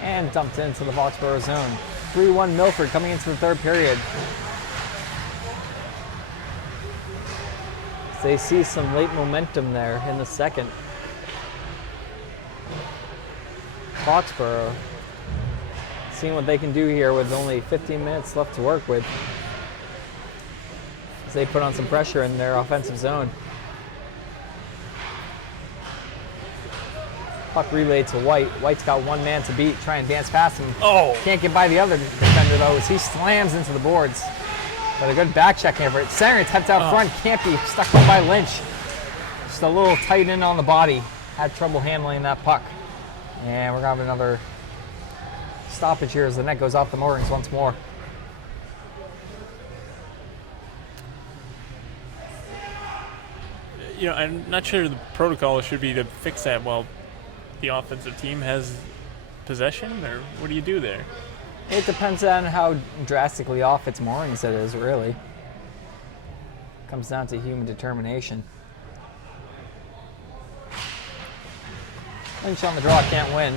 and dumped into the Foxboro zone. 3-1 Milford coming into the third period. They see some late momentum there in the second. Foxboro seeing what they can do here with only 15 minutes left to work with. As they put on some pressure in their offensive zone. Puck relayed to White. White's got one man to beat. Try and dance past him. Oh! Can't get by the other defender though as he slams into the boards. But a good back check effort. Center tapped out front. Can't be stuck on by Lynch. Just a little tight in on the body. Had trouble handling that puck. And we're going to have another stoppage here as the net goes off the moorings once more. You know, I'm not sure the protocol should be to fix that while the offensive team has possession, or what do you do there? It depends on how drastically off its moorings it is, really. Comes down to human determination. Lynch on the draw, can't win.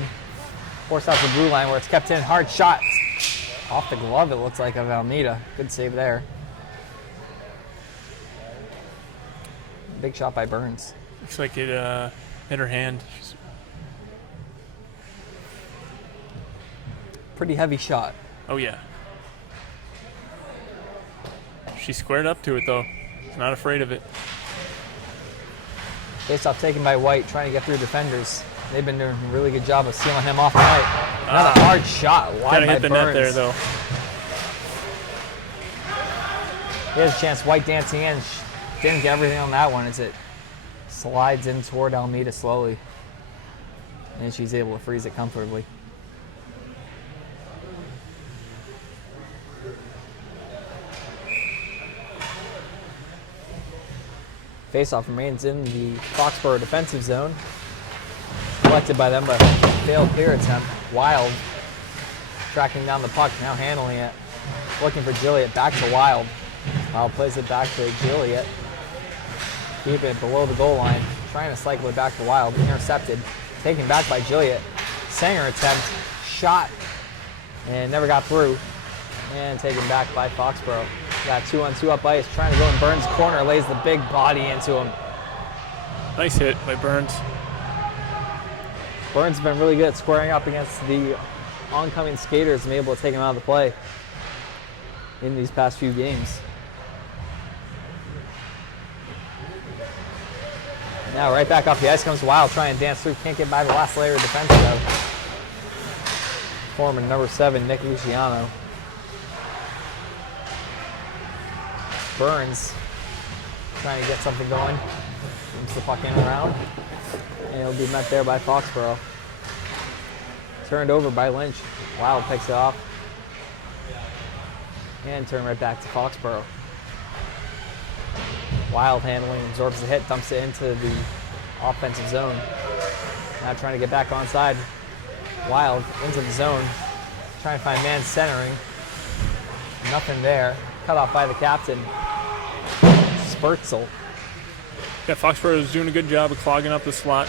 Forced out the blue line where it's kept in. Hard shot. Off the glove, it looks like, of Almeida. Good save there. Big shot by Burns. Looks like it hit her hand. Pretty heavy shot. Oh, yeah. She squared up to it, though. She's not afraid of it. Face-off taken by White, trying to get through defenders. They've been doing a really good job of sealing him off tonight. Another hard shot. Wide Gotta by hit the Burns. net there, though. Here's a chance. White dancing in. Didn't get everything on that one as it slides in toward Almeida slowly. And she's able to freeze it comfortably. Faceoff remains in the Foxboro defensive zone. Collected by them, but failed clear attempt. Wild tracking down the puck, now handling it. Looking for Jilliet, back to Wild. Wild plays it back to Jilliet. Keep it below the goal line. Trying to cycle it back to Wild. Intercepted. Taken back by Jilliet. Sanger attempt. Shot. And never got through. And taken back by Foxboro. Got 2-on-2 up ice. Trying to go in Burns' corner. Lays the big body into him. Nice hit by Burns. Burns has been really good at squaring up against the oncoming skaters and be able to take him out of the play in these past few games. Now right back off the ice comes Wild, trying and dance through. Can't get by the last layer of defense though. Foreman number 7, Nick Luciano. Burns trying to get something going. Moves the puck in and around. And it'll be met there by Foxboro. Turned over by Lynch. Wild picks it off. And turn right back to Foxboro. Wild handling, absorbs the hit, dumps it into the offensive zone. Now trying to get back onside. Wild into the zone. Trying to find man centering. Nothing there. Cut off by the captain. Spurtzel. Yeah, Foxboro is doing a good job of clogging up the slot.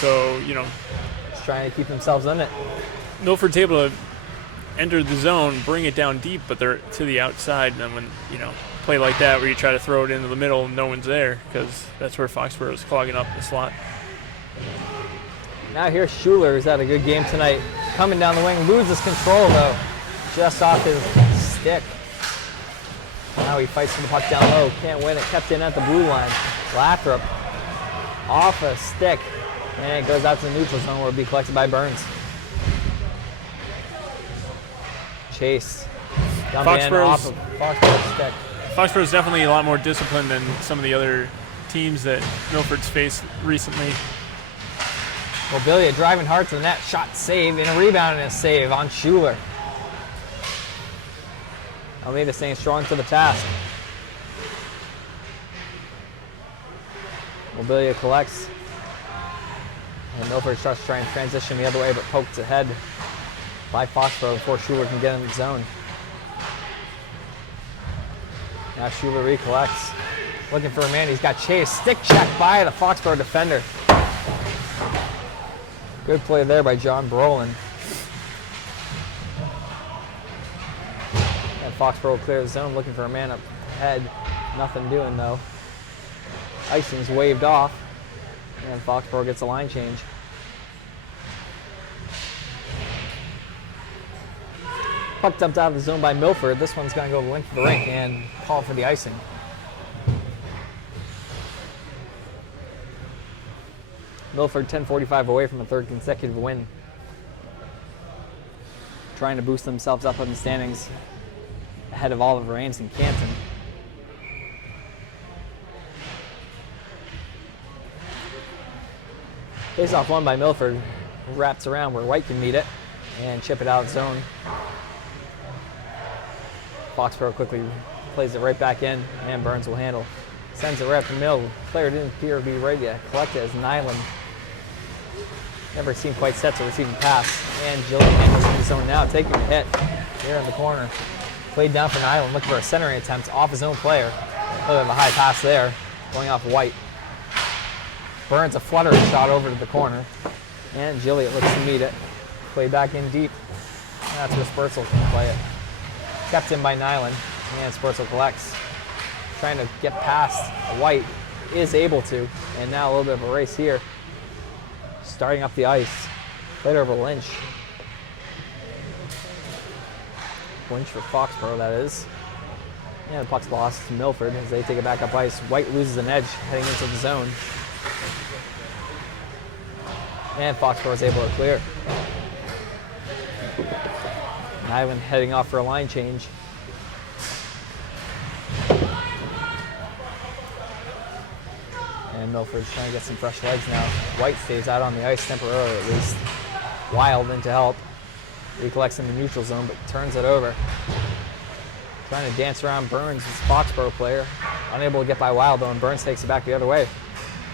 So, you know, Just trying to keep themselves in it. Milford's able to enter the zone, bring it down deep, but they're to the outside. And then when, you know, play like that where you try to throw it into the middle and no one's there, because that's where Foxboro is clogging up the slot. Now here's Schuler, who's had a good game tonight. Coming down the wing, loses control though. Just off his stick. Now he fights for the puck down low. Can't win it. Kept in at the blue line. Lathrop off a stick. And it goes out to the neutral zone where it'll be collected by Burns. Chase. Dumping in off of Foxboro's stick. Foxboro is definitely a lot more disciplined than some of the other teams that Milford's faced recently. Mobilia driving hard to the net. Shot save and a rebound and a save on Schuler. Almeida staying strong to the task. Mobilia collects. And Milford tries to try and transition the other way, but poked ahead by Foxboro before Schuler can get in the zone. Now Schuler recollects. Looking for a man. He's got chased. Stick check by the Foxboro defender. Good play there by John Brolin. And Foxboro clears the zone, looking for a man up ahead. Nothing doing though. Icing's waved off, and Foxboro gets a line change. Puck dumped out of the zone by Milford. This one's going to go the length of the rink and call for the icing. Milford 10:45 away from a third consecutive win. Trying to boost themselves up in the standings ahead of Oliver Ames and Canton. Face-off won by Milford. Wraps around where White can meet it and chip it out of zone. Foxboro quickly plays it right back in, and Burns will handle. Sends it right up the middle. Player didn't appear to be ready to collect it as Nyland never seemed quite set to receive the pass. And Gillian handles in the zone now, taking a hit here in the corner. Played down for Nyland, looking for a centering attempt off his own player. A little bit of a high pass there, going off White. Burns a fluttering shot over to the corner, and Gillian looks to meet it. Play back in deep. That's where Spurzel can play it. Kept in by Nyland, and Spurzel collects. Trying to get past White, is able to, and now a little bit of a race here. Starting up the ice. Played over Lynch. Lynch for Foxboro, that is. And the puck's lost to Milford as they take it back up ice. White loses an edge heading into the zone. And Foxboro is able to clear. Nyland heading off for a line change. And Milford's trying to get some fresh legs now. White stays out on the ice temporarily at least. Wild in to help. Recollects in the neutral zone, but turns it over. Trying to dance around Burns, this Foxboro player. Unable to get by Wild though, and Burns takes it back the other way.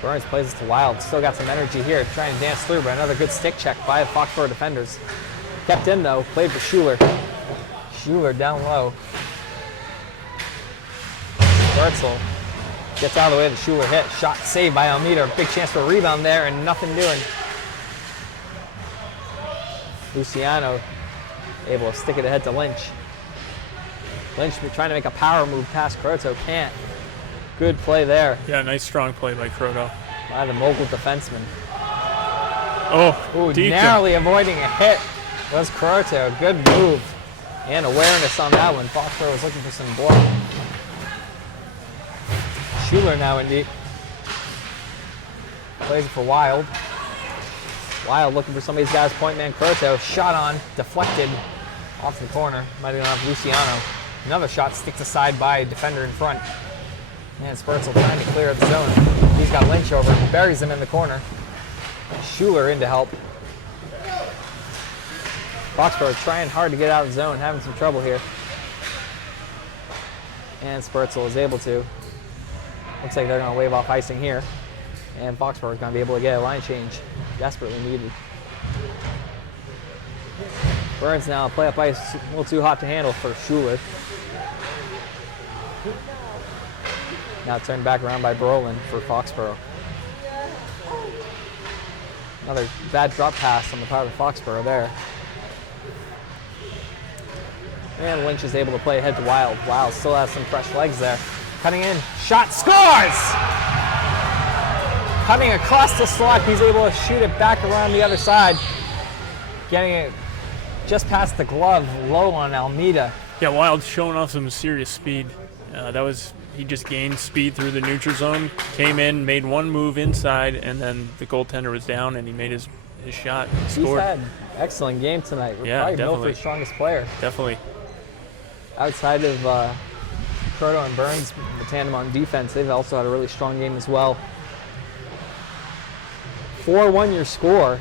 Burns plays it to Wild. Still got some energy here, trying to dance through, but another good stick check by the Foxboro defenders. Kept in though, played for Schuler. Schuler down low. Bertzel gets out of the way of the Schuler hit. Shot saved by Almeida. Big chance for a rebound there and nothing doing. Luciano able to stick it ahead to Lynch. Lynch trying to make a power move past Croto. Can't. Good play there. Yeah, nice strong play by Croto. By the mogul defenseman. Oh, deep narrowly avoiding a hit was Croto. Good move and awareness on that one. Foxboro was looking for some block. Schuler now in deep. Plays it for Wild. Wild looking for somebody's guy's point man. Croto shot on, deflected off the corner. Might have gone off Luciano. Another shot sticks aside by a defender in front. And Spurzel trying to clear the zone. He's got Lynch over him, buries him in the corner. Schuler in to help. Foxboro trying hard to get out of the zone, having some trouble here. And Spurzel is able to. Looks like they're going to wave off icing here. And Foxboro is going to be able to get a line change. Desperately needed. Burns now, play up ice, a little too hot to handle for Schuler. Now turned back around by Brolin for Foxboro. Another bad drop pass on the part of Foxboro there. And Lynch is able to play ahead to Wild. Wild still has some fresh legs there. Cutting in, shot, scores! Cutting across the slot, he's able to shoot it back around the other side. Getting it just past the glove, low on Almeida. Yeah, Wild showing off some serious speed. He just gained speed through the neutral zone, came in, made one move inside, and then the goaltender was down, and he made his shot. Scored. He's had an excellent game tonight. Yeah, probably definitely. Milford's strongest player. Definitely. Outside of Croto and Burns, the tandem on defense, they've also had a really strong game as well. 4-1 your score.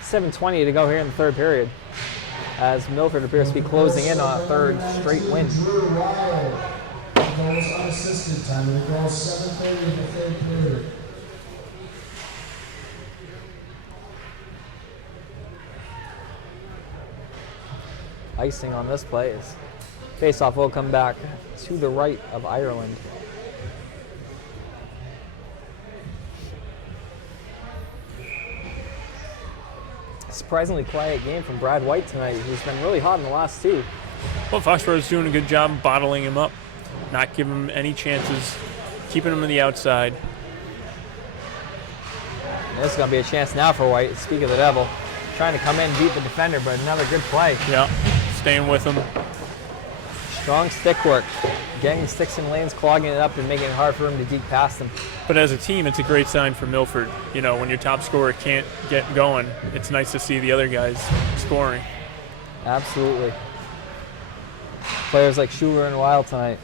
7:20 to go here in the third period, as Milford appears to be closing in on a third straight win. Goals unassisted. Time of the goal, 7:30 in the third period. Icing on this play is face-off will come back to the right of Ireland. Surprisingly quiet game from Brad White tonight, who's been really hot in the last two. Well, Foxboro's doing a good job bottling him up, not giving him any chances, keeping him on the outside. This is going to be a chance now for White. Speak of the devil. Trying to come in and beat the defender, but another good play. Yeah, staying with them. Strong stick work. Getting the sticks in lanes, clogging it up, and making it hard for him to deke past them. But as a team, it's a great sign for Milford. You know, when your top scorer can't get going, it's nice to see the other guys scoring. Absolutely. Players like Schuler and Wild tonight.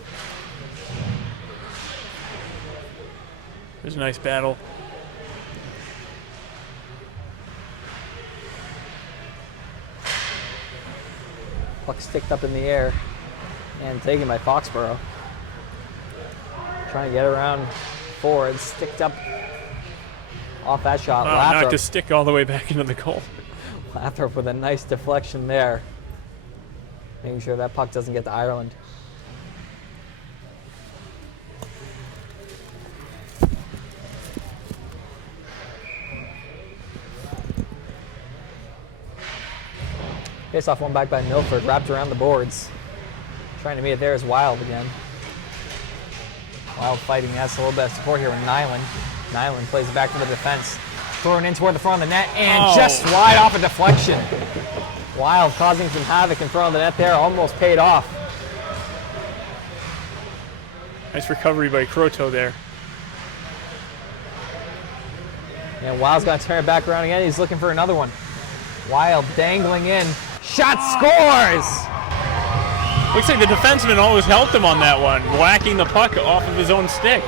There's a nice battle. Puck sticked up in the air and taken by Foxboro. Trying to get around forward, sticked up off that shot. Wow, knocked a stick all the way back into the goal. Lathrop with a nice deflection there. Making sure that puck doesn't get to Ireland. Face off one back by Milford, wrapped around the boards. Trying to meet it there is Wild again. Wild fighting, has a little bit of support here with Nyland. Nyland plays it back to the defense. Thrown in toward the front of the net and just wide off a deflection. Wild causing some havoc in front of the net there, almost paid off. Nice recovery by Croto there. And Wild's going to turn it back around again. He's looking for another one. Wild dangling in. Shot scores! Looks like the defenseman always helped him on that one, whacking the puck off of his own stick.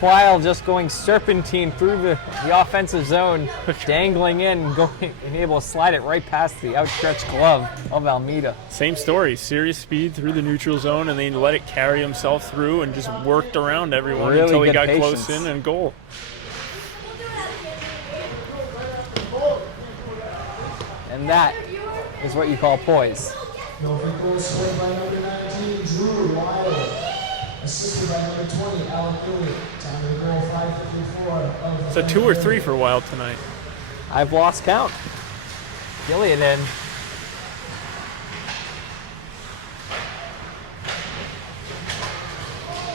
Wild just going serpentine through the offensive zone, dangling in, going and able to slide it right past the outstretched glove of Almeida. Same story, serious speed through the neutral zone, and then let it carry himself through and just worked around everyone Really until he got patience. close in and goal. And that is what you call poise. Milford goal scored by number 19, Drew Wild. Assisted by number 20, Alec Gilliard. Time of the goal, 5:54 of the It's a 2 or 3 for Wild tonight. I've lost count. Gilliard in.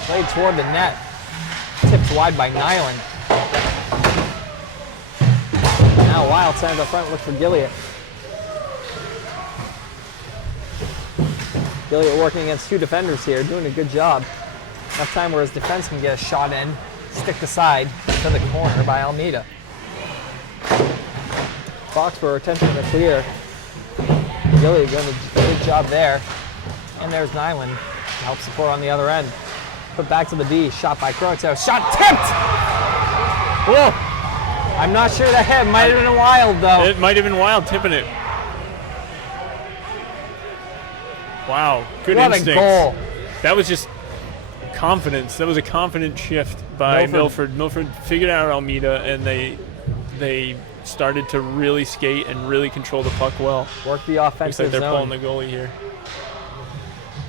Played toward the net. Tipped wide by Nyland. Now Wild sends up front, look for Gilliard. Gilliard working against two defenders here, doing a good job. Enough time where his defense can get a shot in, stick the side to the corner by Almeida. Foxboro attempting to clear. Gilliard doing a good job there. And there's Nyland, help support on the other end. Put back to the D, shot by Croto. Shot tipped! Whoa! I'm not sure that hit, might have been a Wild though. It might have been Wild tipping it. Wow, good What instincts. a goal. That was just confidence. That was a confident shift by Milford. Milford figured out Almeida, and they started to really skate and really control the puck well. Work the Looks offensive like they're zone. pulling the goalie here.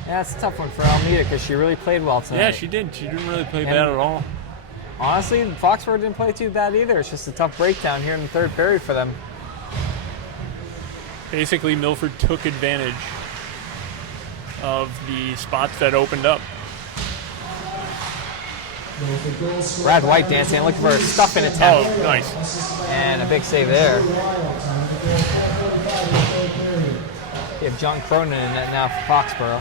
Yeah, it's a tough one for Almeida because she really played well tonight. Yeah, she did. She didn't really play bad at all. Honestly, Foxboro didn't play too bad either. It's just a tough breakdown here in the third period for them. Basically, Milford took advantage of the spots that opened up. Brad White dancing, looking for a stuffing attempt. Oh, nice. And a big save there. You have John Cronin in net now for Foxboro.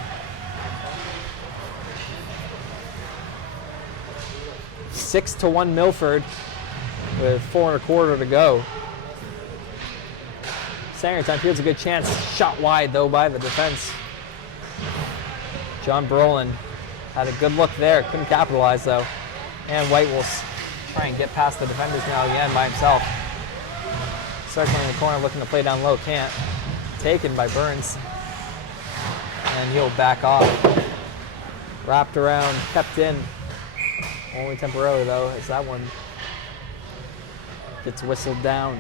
6-1 Milford with 4.25 to go. Sanger time fields a good chance. Shot wide though by the defense. John Brolin had a good look there. Couldn't capitalize though. And White will try and get past the defenders now again by himself. Circling in the corner, looking to play down low. Can't. Taken by Burns. And he'll back off. Wrapped around, kept in. Only temporarily though, as that one gets whistled down.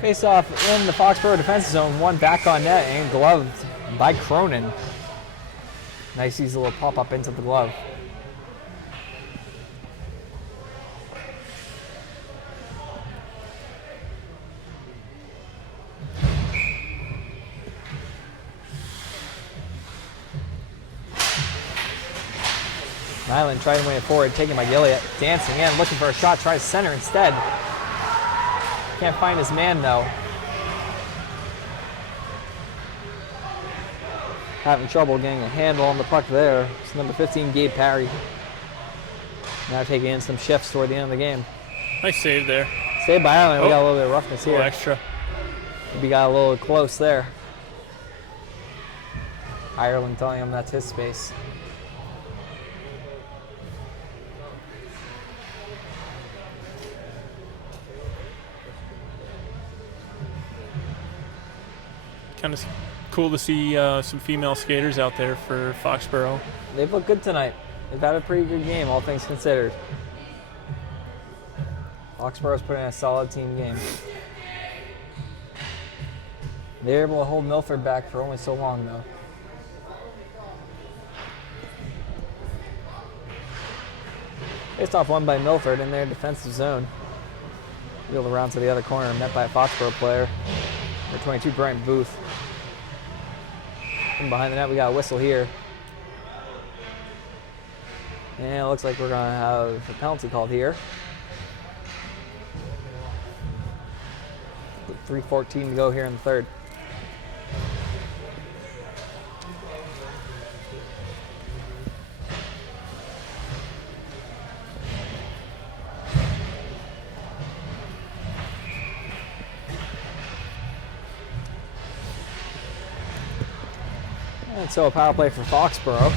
Face off in the Foxboro defensive zone, one back on net and gloved by Cronin. Nice easy little pop up into the glove. Nyland trying to win it forward, taken by Gilliott. Dancing in, looking for a shot, tries center instead. Can't find his man though. Having trouble getting a handle on the puck there. It's number 15, Gabe Parry. Now taking in some shifts toward the end of the game. Nice save there. Saved by Ireland. We got a little bit of roughness A little here. extra. We got a little close there. Ireland telling him that's his space. Kind of cool to see some female skaters out there for Foxboro. They've looked good tonight. They've had a pretty good game, all things considered. Foxboro's putting in a solid team game. They were able to hold Milford back for only so long, though. Faced off one by Milford in their defensive zone. Wheeled around to the other corner, met by a Foxboro player. Number 22, Brian Booth. And behind the net, we got a whistle here. And it looks like we're going to have a penalty called here. 3:14 to go here in the third. And so a power play for Foxboro.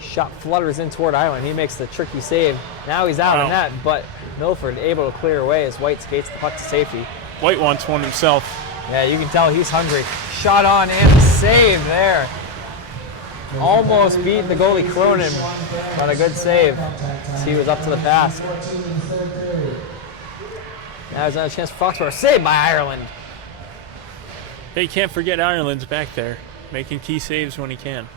Shot flutters in toward Island. He makes the tricky save. Now he's out of net, but Milford able to clear away as White skates the puck to safety. White wants one himself. Yeah, you can tell he's hungry. Shot on and save there. Almost beat the goalie Cronin, but a good save. He was up to the task. Now there's another chance for Foxboro. Saved by Ireland. Hey, you can't forget Ireland's back there, making key saves when he can.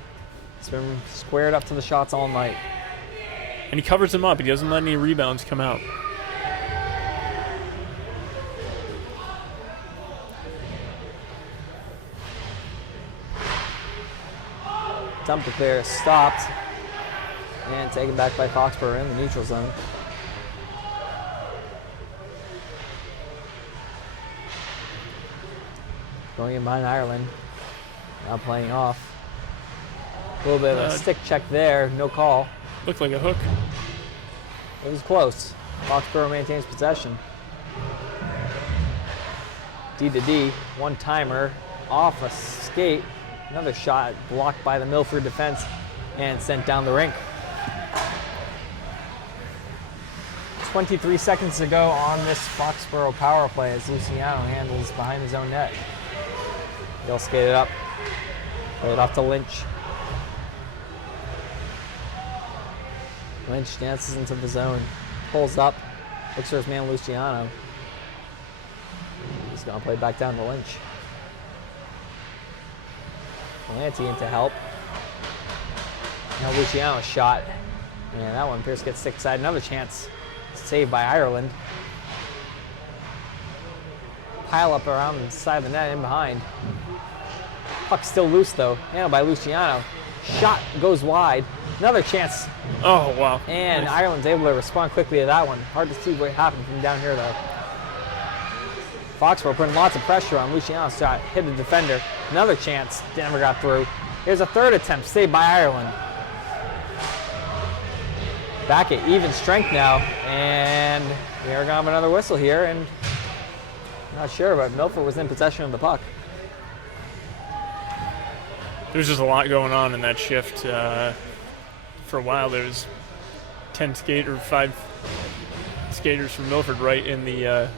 It's been squared up to the shots all night. And he covers them up. He doesn't let any rebounds come out. Dump to clear, stopped, and taken back by Foxboro in the neutral zone. Going in behind Ireland, now playing off. A little bit of a stick check there, no call. Looked like a hook. It was close. Foxboro maintains possession. D to D, one timer, off a skate. Another shot blocked by the Milford defense and sent down the rink. 23 seconds to go on this Foxboro power play as Luciano handles behind his own net. He'll skate it up, play it off to Lynch. Lynch dances into the zone, pulls up, looks for his man Luciano. He's gonna play back down to Lynch. Lanty in to help. Now Luciano's shot. And that one, Pierce gets stick side. Another chance. Saved by Ireland. Pile up around the side of the net in behind. Puck still loose though. Handled by Luciano. Shot goes wide. Another chance. Oh, wow. And Nice. Ireland's able to respond quickly to that one. Hard to see what happened from down here though. Foxboro putting lots of pressure on Luciano's shot. Hit the defender. Another chance. Never got through. Here's a third attempt. Saved by Ireland. Back at even strength now. And we are going to have another whistle here. And not sure, but Milford was in possession of the puck. There's just a lot going on in that shift. For a while, there was 5 skaters from Milford right in the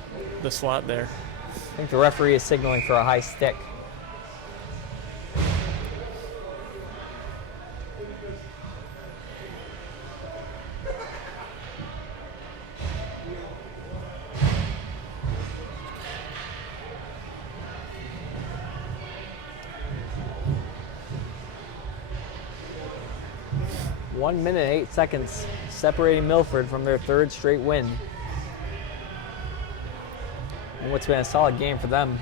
slot there. I think the referee is signaling for a high stick. One minute, 8 seconds separating Milford from their third straight win. And what's been a solid game for them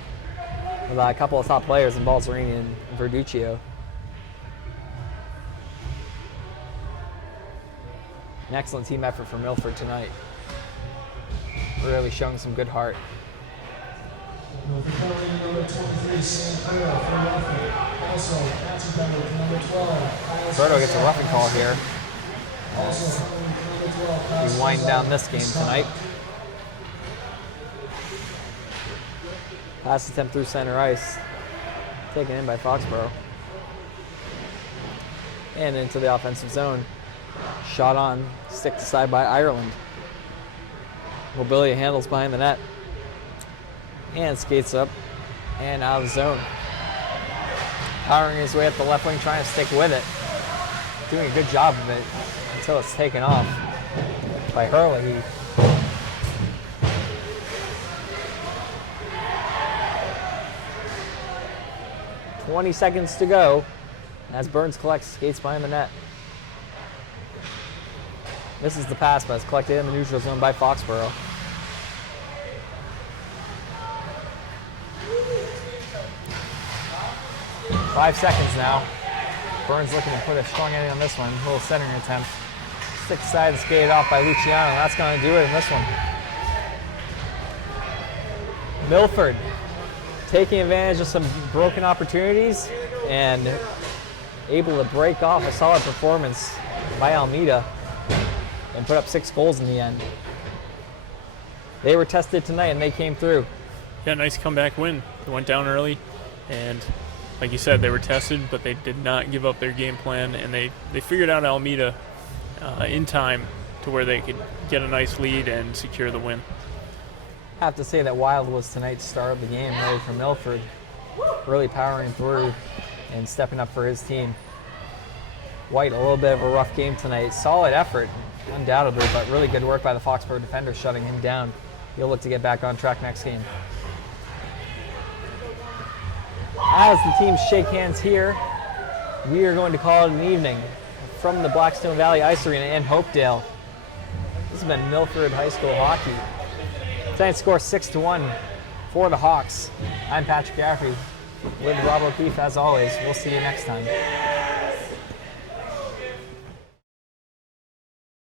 with a couple of top players in Balzerini and Verduccio. An excellent team effort for Milford tonight. Really showing some good heart. Milford covering number 23, Sam Pearl for Milford. Also, matching cover for number 12. Berto gets a roughing call here. Also covering for number 12. We wind down this game tonight. Pass attempt through center ice. Taken in by Foxboro. And into the offensive zone. Shot on, stick to side by Ireland. Mobilia handles behind the net. And skates up and out of the zone. Powering his way up the left wing, trying to stick with it. Doing a good job of it until it's taken off by Hurley. 20 seconds to go as Burns collects, skates behind the net. Misses the pass, but it's collected in the neutral zone by Foxboro. Five seconds now. Burns looking to put a strong ending on this one. A little centering attempt. Stick side skated off by Luciano. That's going to do it in this one. Milford taking advantage of some broken opportunities and able to break off a solid performance by Almeida and put up 6 goals in the end. They were tested tonight and they came through. Yeah, nice comeback win. They went down early, and like you said, they were tested, but they did not give up their game plan, and they figured out Almeida in time to where they could get a nice lead and secure the win. I have to say that Wild was tonight's star of the game, really, for Milford. Really powering through and stepping up for his team. White, a little bit of a rough game tonight. Solid effort, undoubtedly, but really good work by the Foxboro defender shutting him down. He'll look to get back on track next game. As the teams shake hands here, we are going to call it an evening from the Blackstone Valley Ice Arena in Hopedale. This has been Milford High School hockey. Tonight's score 6-1 for the Hawks. I'm Patrick Gaffrey with Rob O'Keefe as always. We'll see you next time.